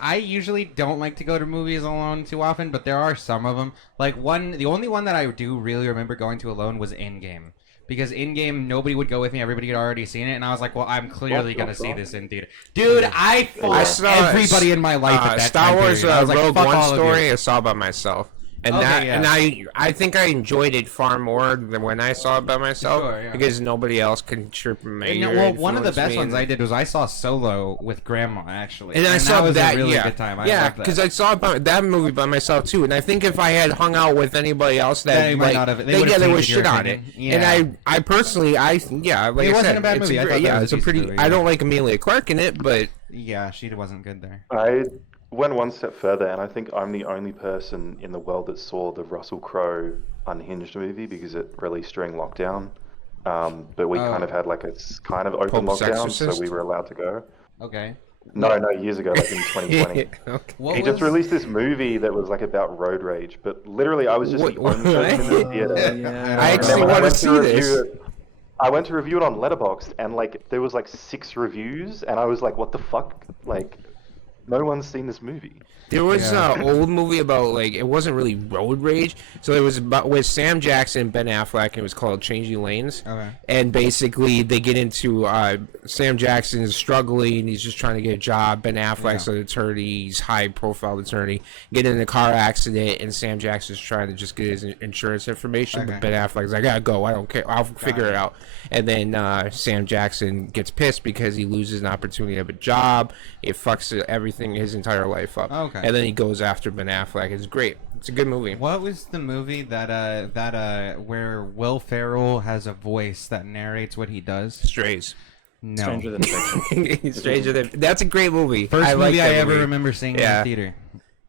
I usually don't like to go to movies alone too often, but there are some of them. Like the only one that I do really remember going to alone was Endgame. Because in-game, nobody would go with me. Everybody had already seen it. And I was like, well, I'm clearly going to see this in theater. Dude, I fought I saw everybody in my life at that Star time Wars period. I was like, Rogue fuck One all of you. story I saw by myself. And Okay, that yeah. and I think I enjoyed it far more than when I saw it by myself Sure, yeah. because nobody else could trip me. And, or well, one of the influence best me, ones and- I did was I saw Solo with Grandma, actually. And I saw that was that, a really yeah, good time. I yeah, loved that. because I saw that movie by myself too. And I think if I had hung out with anybody else, that They might like, not have- they they would have there was tainted your shit on it. opinion. Yeah. And I personally, like It I wasn't said, a bad it's movie. I great- thought that yeah, was it's a a decent pretty. movie, I yeah. don't like Amelia Clark in it, but Yeah, she wasn't good there. I went one step further, and I think I'm the only person in the world that saw the Russell Crowe Unhinged movie because it released during lockdown. But we Oh. kind of had like a kind of open Pope's lockdown, so Exorcist? we were allowed to go. Okay. No, years ago, like in 2020. okay. What He was... just released this movie that was like about road rage, but literally I was just the What- only person in the theater. I And then actually when I want to went see review this. it- I went to review it on Letterboxd, and like there was like 6 reviews, and I was like, "What the fuck?" Like, no one's seen this movie. There was Yeah. an old movie about like it wasn't really road rage, so it was about with Sam Jackson and Ben Affleck, and it was called Changing Lanes. Okay. And basically, they get into Sam Jackson is struggling, he's just trying to get a job. Ben Affleck's an attorney, he's high-profile attorney, get in a car accident, and Sam Jackson's trying to just get his insurance information. Okay. But Ben Affleck's like, I gotta go, I don't care, I'll figure it out. And then Sam Jackson gets pissed because he loses an opportunity of a job. It fucks everything, his entire life up. Okay. And then he goes after Ben Affleck. It's great. It's a good movie. What was the movie that where Will Ferrell has a voice that narrates what he does? Strays. No. Stranger Than Fiction. Stranger Than. That's a great movie. First I like movie I that ever movie. remember seeing in Yeah. the theater.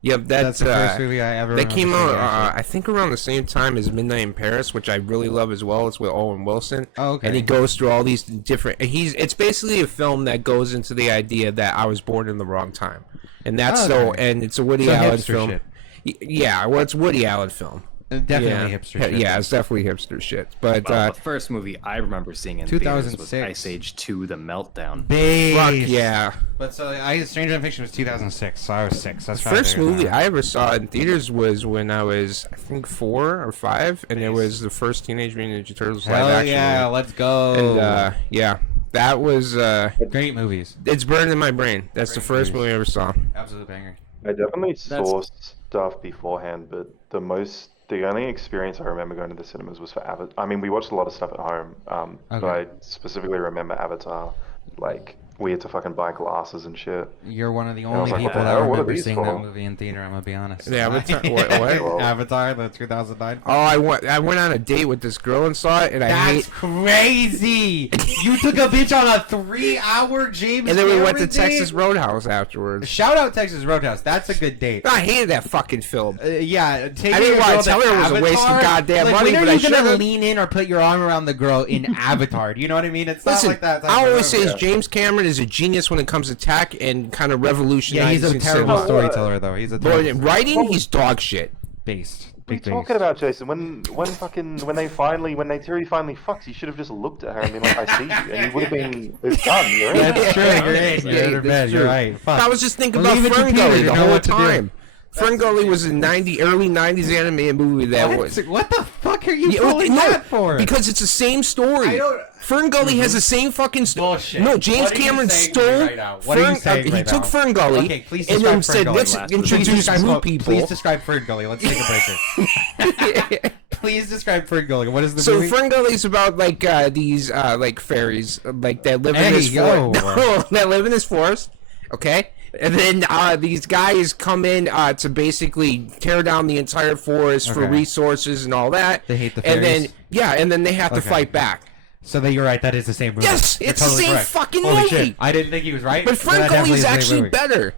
Yep, That's the first movie I ever. That came out, seeing, actually. I think, around the same time as Midnight in Paris, which I really love as well. It's with Owen Wilson. Oh, okay. And he goes through all these different. It's basically a film that goes into the idea that I was born in the wrong time, and that's and it's a Woody Allen film. Shit. Yeah, well, it's a Woody Allen film. Definitely hipster shit. Yeah, it's definitely hipster shit. But Well, the first movie I remember seeing in theaters was 2006. Ice Age 2: The Meltdown. fuck yeah. But so Stranger Than Fiction was 2006, so I was 6. That's First movie I ever saw in theaters was when I was, I think, 4 or 5, and it was the first Teenage Mutant Ninja Turtles live Hell action yeah, movie. let's go. And yeah, that was Great movies. it's burned in my brain. That's the first movie I ever saw. Absolute banger. I definitely saw stuff beforehand, but the only experience I remember going to the cinemas was for Avatar. I mean, we watched a lot of stuff at home, but I specifically remember Avatar. Like, we had to fucking buy glasses and shit. You're one of the I only was like, people what the that hell? What are remember these seeing for? that movie in theater. I'm gonna be honest. The Avatar? What? Avatar, the 2009. Oh, I went on a date with this girl and saw it, and That's crazy! You took a bitch on a 3-hour James. and then we went to Cameron date? Texas Roadhouse afterwards. Shout out Texas Roadhouse. That's a good date. I hated that fucking film. Yeah, taking I didn't a want girl to tell to her it was a waste of Avatar, goddamn like, money, when but are I you gonna should've. lean in or put your arm around the girl in Avatar? Do you know what I mean? It's Listen, not like that. I always say is James Cameron is a genius when it comes to tech and kind of Yeah, revolutionizing he's a terrible cinema. storyteller, though. He's a But terrible in writing, he's dog shit. based. What are you Big talking based. about, Jason? When Terry finally fucked, you should have just looked at her and been like, "I see you," and you would have been, "It's done." You're in. That's true. You're in. Yeah, You're in her that's bed. You're true. right. Fuck. I was just thinking Well, about leave it to Peter Ferngully to the know whole what to do. time. Ferngully was a early 90s animated movie that was... What the fuck are you Yeah, pulling no, that for? because it's the same story. I don't- Ferngully has the same fucking story. Bullshit. No, James What are you Cameron saying to me stole. right now? What are you saying he right took now? Ferngully Okay, please and then describe said, Ferngully. "Let's Please introduce describe, new people." Please describe Ferngully. Let's take a break. Please describe Ferngully. What is the So movie? Ferngully's about like these like fairies like that live in Hey, this yo. forest. That live in this forest. Okay. And then these guys come in to basically tear down the entire forest for Okay. resources and all that. They hate the And fairies? then they have to Okay. fight back. So that you're right. That is the same movie. Yes, You're it's the totally same correct. fucking Holy movie. Shit. I didn't think he was right. But that definitely Ferngully's is the same actually movie. better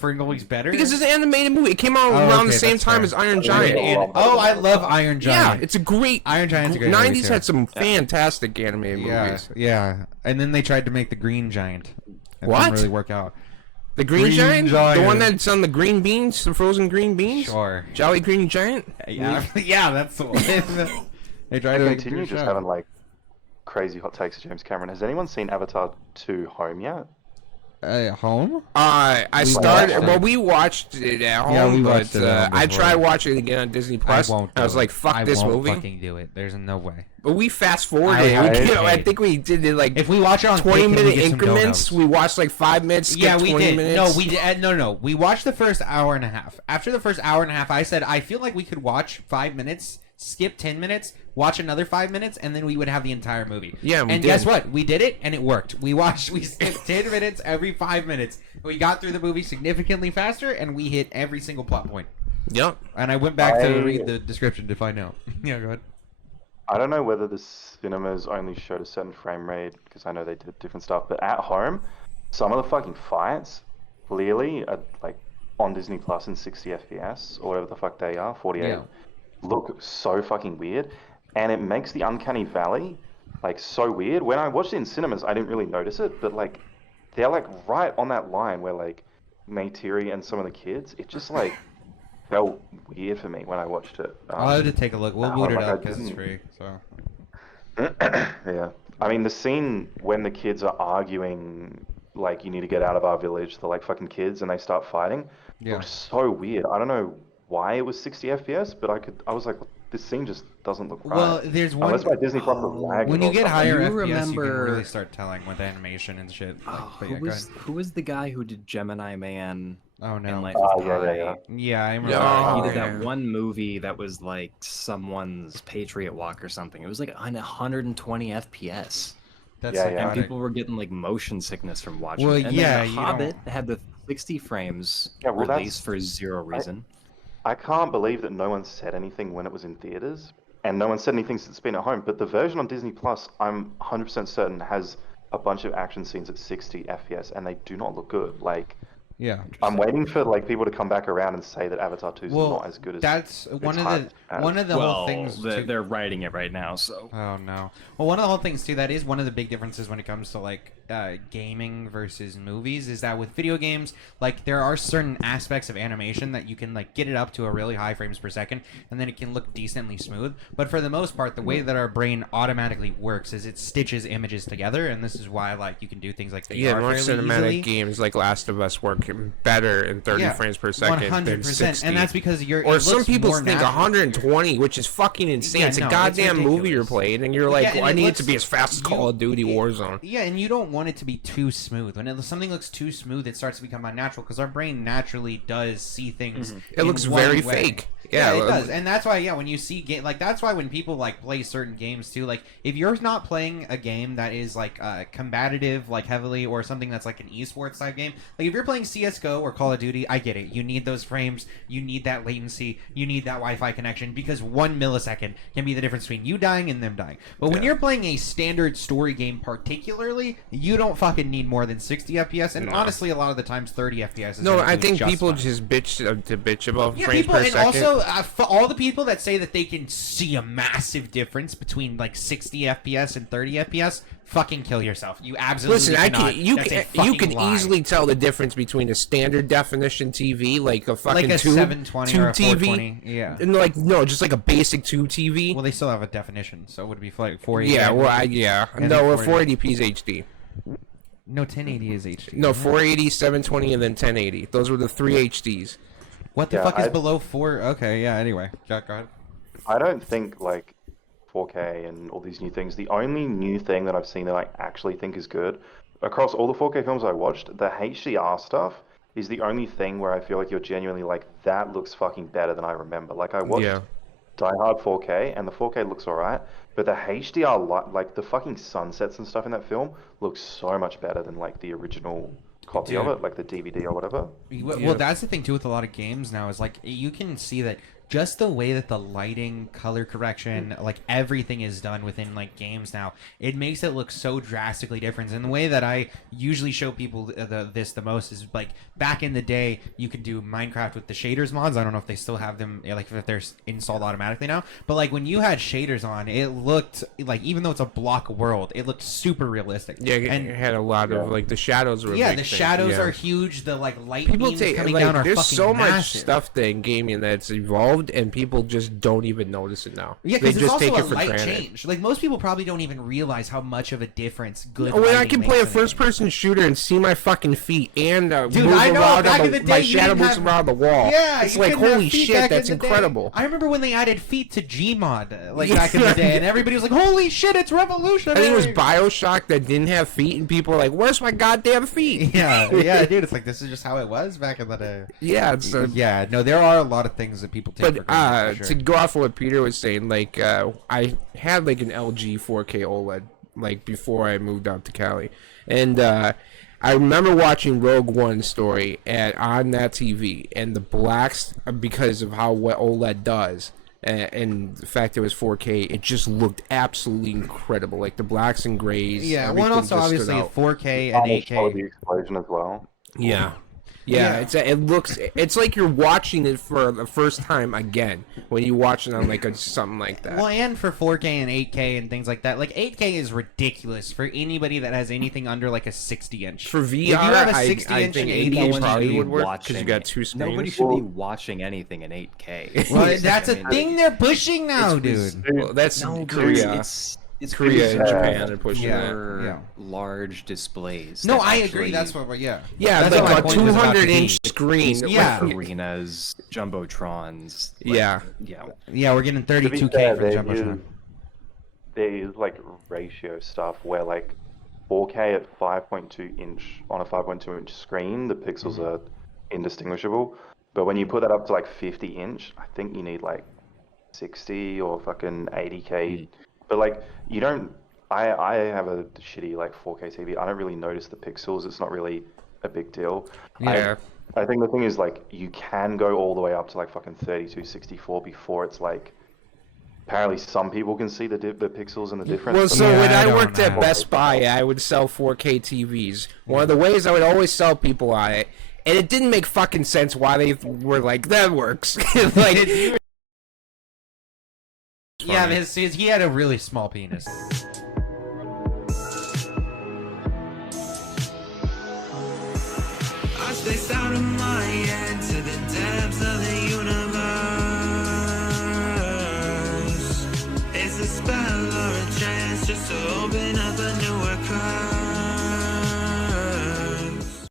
Ferngully's better because it's an animated movie. It came out around the okay, same that's time fair. as Iron Yeah, Giant. yeah. I love Iron Yeah, Giant. it's a great. Iron Giant's a great movie, 90s too. had some fantastic animated Yeah, movies. yeah. And then they tried to make the Green Giant. It What? didn't really work out. The Green, Green Giant? Giant. The one that's on the green beans, the frozen green beans? Sure. Jolly Green Giant? Yeah, yeah, that's the one. They tried I to make continue a just show. having like crazy hot takes of James Cameron. Has anyone seen Avatar 2 Home yet? Home? I started. watched it. Well, we watched it at home, Yeah, we but watched it at home I before. tried watching it again on Disney Plus. I won't. I was do like, it. "Fuck I this won't movie." Fucking do it. There's no way. But we fast forwarded. I I think we did it like If we watch it on 20-minute get some increments. donuts. We watched like 5 minutes. Skipped Yeah, we 20 did. Minutes. No, we did. No. We watched the first hour and a half. After the first hour and a half, I said I feel like we could watch 5 minutes, skip 10 minutes, watch another 5 minutes, and then we would have the entire movie. Yeah, we and did. guess what? We did it, and it worked. We skipped 10 minutes every 5 minutes. We got through the movie significantly faster, and we hit every single plot point. Yep. And I went back to read the description to find out. Yeah, go ahead. I don't know whether the cinemas only showed a certain frame rate, because I know they did different stuff, but at home, some of the fucking fights clearly are like on Disney Plus in 60 FPS, or whatever the fuck they are, 48, Yeah. look so fucking weird, and it makes the Uncanny Valley like so weird. When I watched it in cinemas, I didn't really notice it, but like they're like right on that line where like Neytiri and some of the kids, it just like felt weird for me when I watched it. I'll have to take a look. We'll I boot it like up I because it's didn't- free. So. Yeah. I mean, the scene when the kids are arguing, like, you need to get out of our village, the, like, fucking kids, and they start fighting, Yeah. looks so weird. I don't know why it was 60 FPS, but I was like, this scene just doesn't look right. Well, there's one. Unless my Disney Plus is lagging When you or get something. higher You FPS, you can remember- really start telling with animation and shit. But yeah, Who go ahead. was the guy who did Gemini Man Oh no. and Life of yeah, Pi? yeah. Yeah, I remember. Oh, He did yeah. that one movie that was like someone's Patriot Walk or something. It was like on 120 FPS. That's Yeah, like, yeah. And ironic. people were getting like motion sickness from watching Well, it. And yeah, then you The Hobbit don't- had the 60 frames Yeah, well, that's- released for zero reason. I can't believe that no one said anything when it was in theaters, and no one said anything since it's been at home. But the version on Disney Plus, I'm 100% certain, has a bunch of action scenes at 60 FPS, and they do not look good. Like, Yeah. I'm waiting for like people to come back around and say that Avatar 2 is Well, not as good as that's one it's of hyped the as. one of the whole things. They're writing it right now, so. Oh no. Well, one of the whole things too, that is one of the big differences when it comes to like gaming versus movies, is that with video games, like there are certain aspects of animation that you can like get it up to a really high frames per second, and then it can look decently smooth. But for the most part, the way that our brain automatically works is it stitches images together, and this is why like you can do things like Yeah, more fairly cinematic easily. games like Last of Us work better in 30 frames per second than 60. And that's because you're. Or it some looks people more think natural. 120, which is fucking insane. Yeah, it's a no, it's goddamn movie ridiculous. you're playing, and you're like, Yeah, and well, I it need it looks- to be as fast as Call of Duty Warzone. Yeah, and you don't want it to be too smooth. When something looks too smooth, it starts to become unnatural because our brain naturally does see things. It in looks one very way. fake. Yeah, Yeah, it does, and that's why. Yeah, when you see like that's why when people like play certain games too, like if you're not playing a game that is like combative, like heavily, or something that's like an esports type game, like if you're playing CS:GO or Call of Duty, I get it. You need those frames, you need that latency, you need that Wi-Fi connection because 1 millisecond can be the difference between you dying and them dying. But when you're playing a standard story game, particularly, you don't fucking need more than 60 FPS, and honestly, a lot of the times 30 FPS is No, I actually think just people fine. just bitch about Yeah, frames people, per and second. also for all the people that say that they can see a massive difference between like 60 FPS and 30 FPS, fucking kill yourself. You absolutely Listen, I cannot. can. You That's a can. fucking You can lie. easily tell the difference between a standard definition TV, like a fucking like a tube, 720 tube or a TV, 420. Yeah. and like no, just like a basic tube TV. Well, they still have a definition, so it would be like 480. Yeah, well, yeah. And No, then 480p is HD. No, 1080 is HD. No, 480, 720, and then 1080. Those were the three HDs. What the Yeah, fuck is I- below 4? Okay, yeah. Anyway, Jack, go ahead. I don't think like 4K and all these new things. The only new thing that I've seen that I actually think is good across all the 4K films I watched, the HDR stuff is the only thing where I feel like you're genuinely like, that looks fucking better than I remember. Like I watched Yeah. Die Hard 4K and the 4K looks alright, but the HDR like the fucking sunsets and stuff in that film looks so much better than like the original copy of Dude. it, like the DVD or whatever. Well, that's the thing too with a lot of games now is like you can see that just the way that the lighting, color correction, like everything is done within like games now, it makes it look so drastically different. And the way that I usually show people this the most is like back in the day, you could do Minecraft with the shaders mods. I don't know if they still have them, like if they're installed automatically now. But like when you had shaders on, it looked like, even though it's a block world, it looked super realistic. Yeah, and it had a lot of like the shadows were. a yeah, big the thing. shadows Yeah. are huge. The like light People beams take coming like down are there's fucking so much massive. stuff that in gaming that's evolved, and people just don't even notice it now. Yeah, they because it's just also take a it for light granted. change. Like most people probably don't even realize how much of a difference good. When I lighting can play a makes in game. first-person shooter and see my fucking feet and Dude, move I know, around back on in the day, my you shadow didn't moves have- around the wall. Yeah, it's you like couldn't have holy feet shit, back in that's the day. incredible. I remember when they added feet to Gmod, like back in the day, and everybody was like, "Holy shit, it's I revolutionary!" think it was Bioshock that didn't have feet, and people were like, "Where's my goddamn feet?" yeah, dude. It's like this is just how it was back in the day. Yeah, it's Yeah, no, there are a lot of things that people take for But granted. For to sure. go off of what Peter was saying, like I had like an LG 4K OLED like before I moved out to Cali, and I remember watching Rogue One story on that TV, and the blacks, because of how what OLED does, and the fact it was 4K, it just looked absolutely incredible. Like the blacks and grays. Yeah, everything one also just stood obviously out. 4K and 8K. The explosion as well. Yeah. Yeah. It's like you're watching it for the first time again when you watch it on like something like that. Well, and for 4K and 8K and things like that, like 8K is ridiculous for anybody that has anything under like a 60 inch. For VR, if you have a I 60 inch think and 80 8K, inch one probably should be would work because you watching- got two screens. Nobody should be watching anything in 8K. well, that's I a mean, thing they're pushing now, it's- dude. Well, that's No, Korea. it's Korea and really Japan are pushing Yeah, that. for yeah. large displays. No, that I actually agree. That's what. Yeah. Yeah, That's what my like a point was about to 200-inch be. screen. Yeah. Like, arenas, jumbotrons. like, Yeah. yeah. Yeah, we're getting To be 32K fair, for the jumbo shot. there is like ratio stuff where like 4K at 5.2 inch on a 5.2 inch screen, the pixels are indistinguishable. But when you put that up to like 50 inch, I think you need like 60 or fucking 80K. But like you don't. I have a shitty like 4K TV. I don't really notice the pixels. It's not really a big deal. Yeah. I think the thing is like you can go all the way up to like fucking 3264 before it's like. Apparently, some people can see the pixels and the difference. Well, but so Yeah, when I I don't worked at know. Best Buy, I would sell 4K TVs. One of the ways I would always sell people on it and it didn't make fucking sense why they were like, that works. Like, Yeah, he had a really small penis. I stay out of my head to the depths of the universe. It's a spell or a chance just to open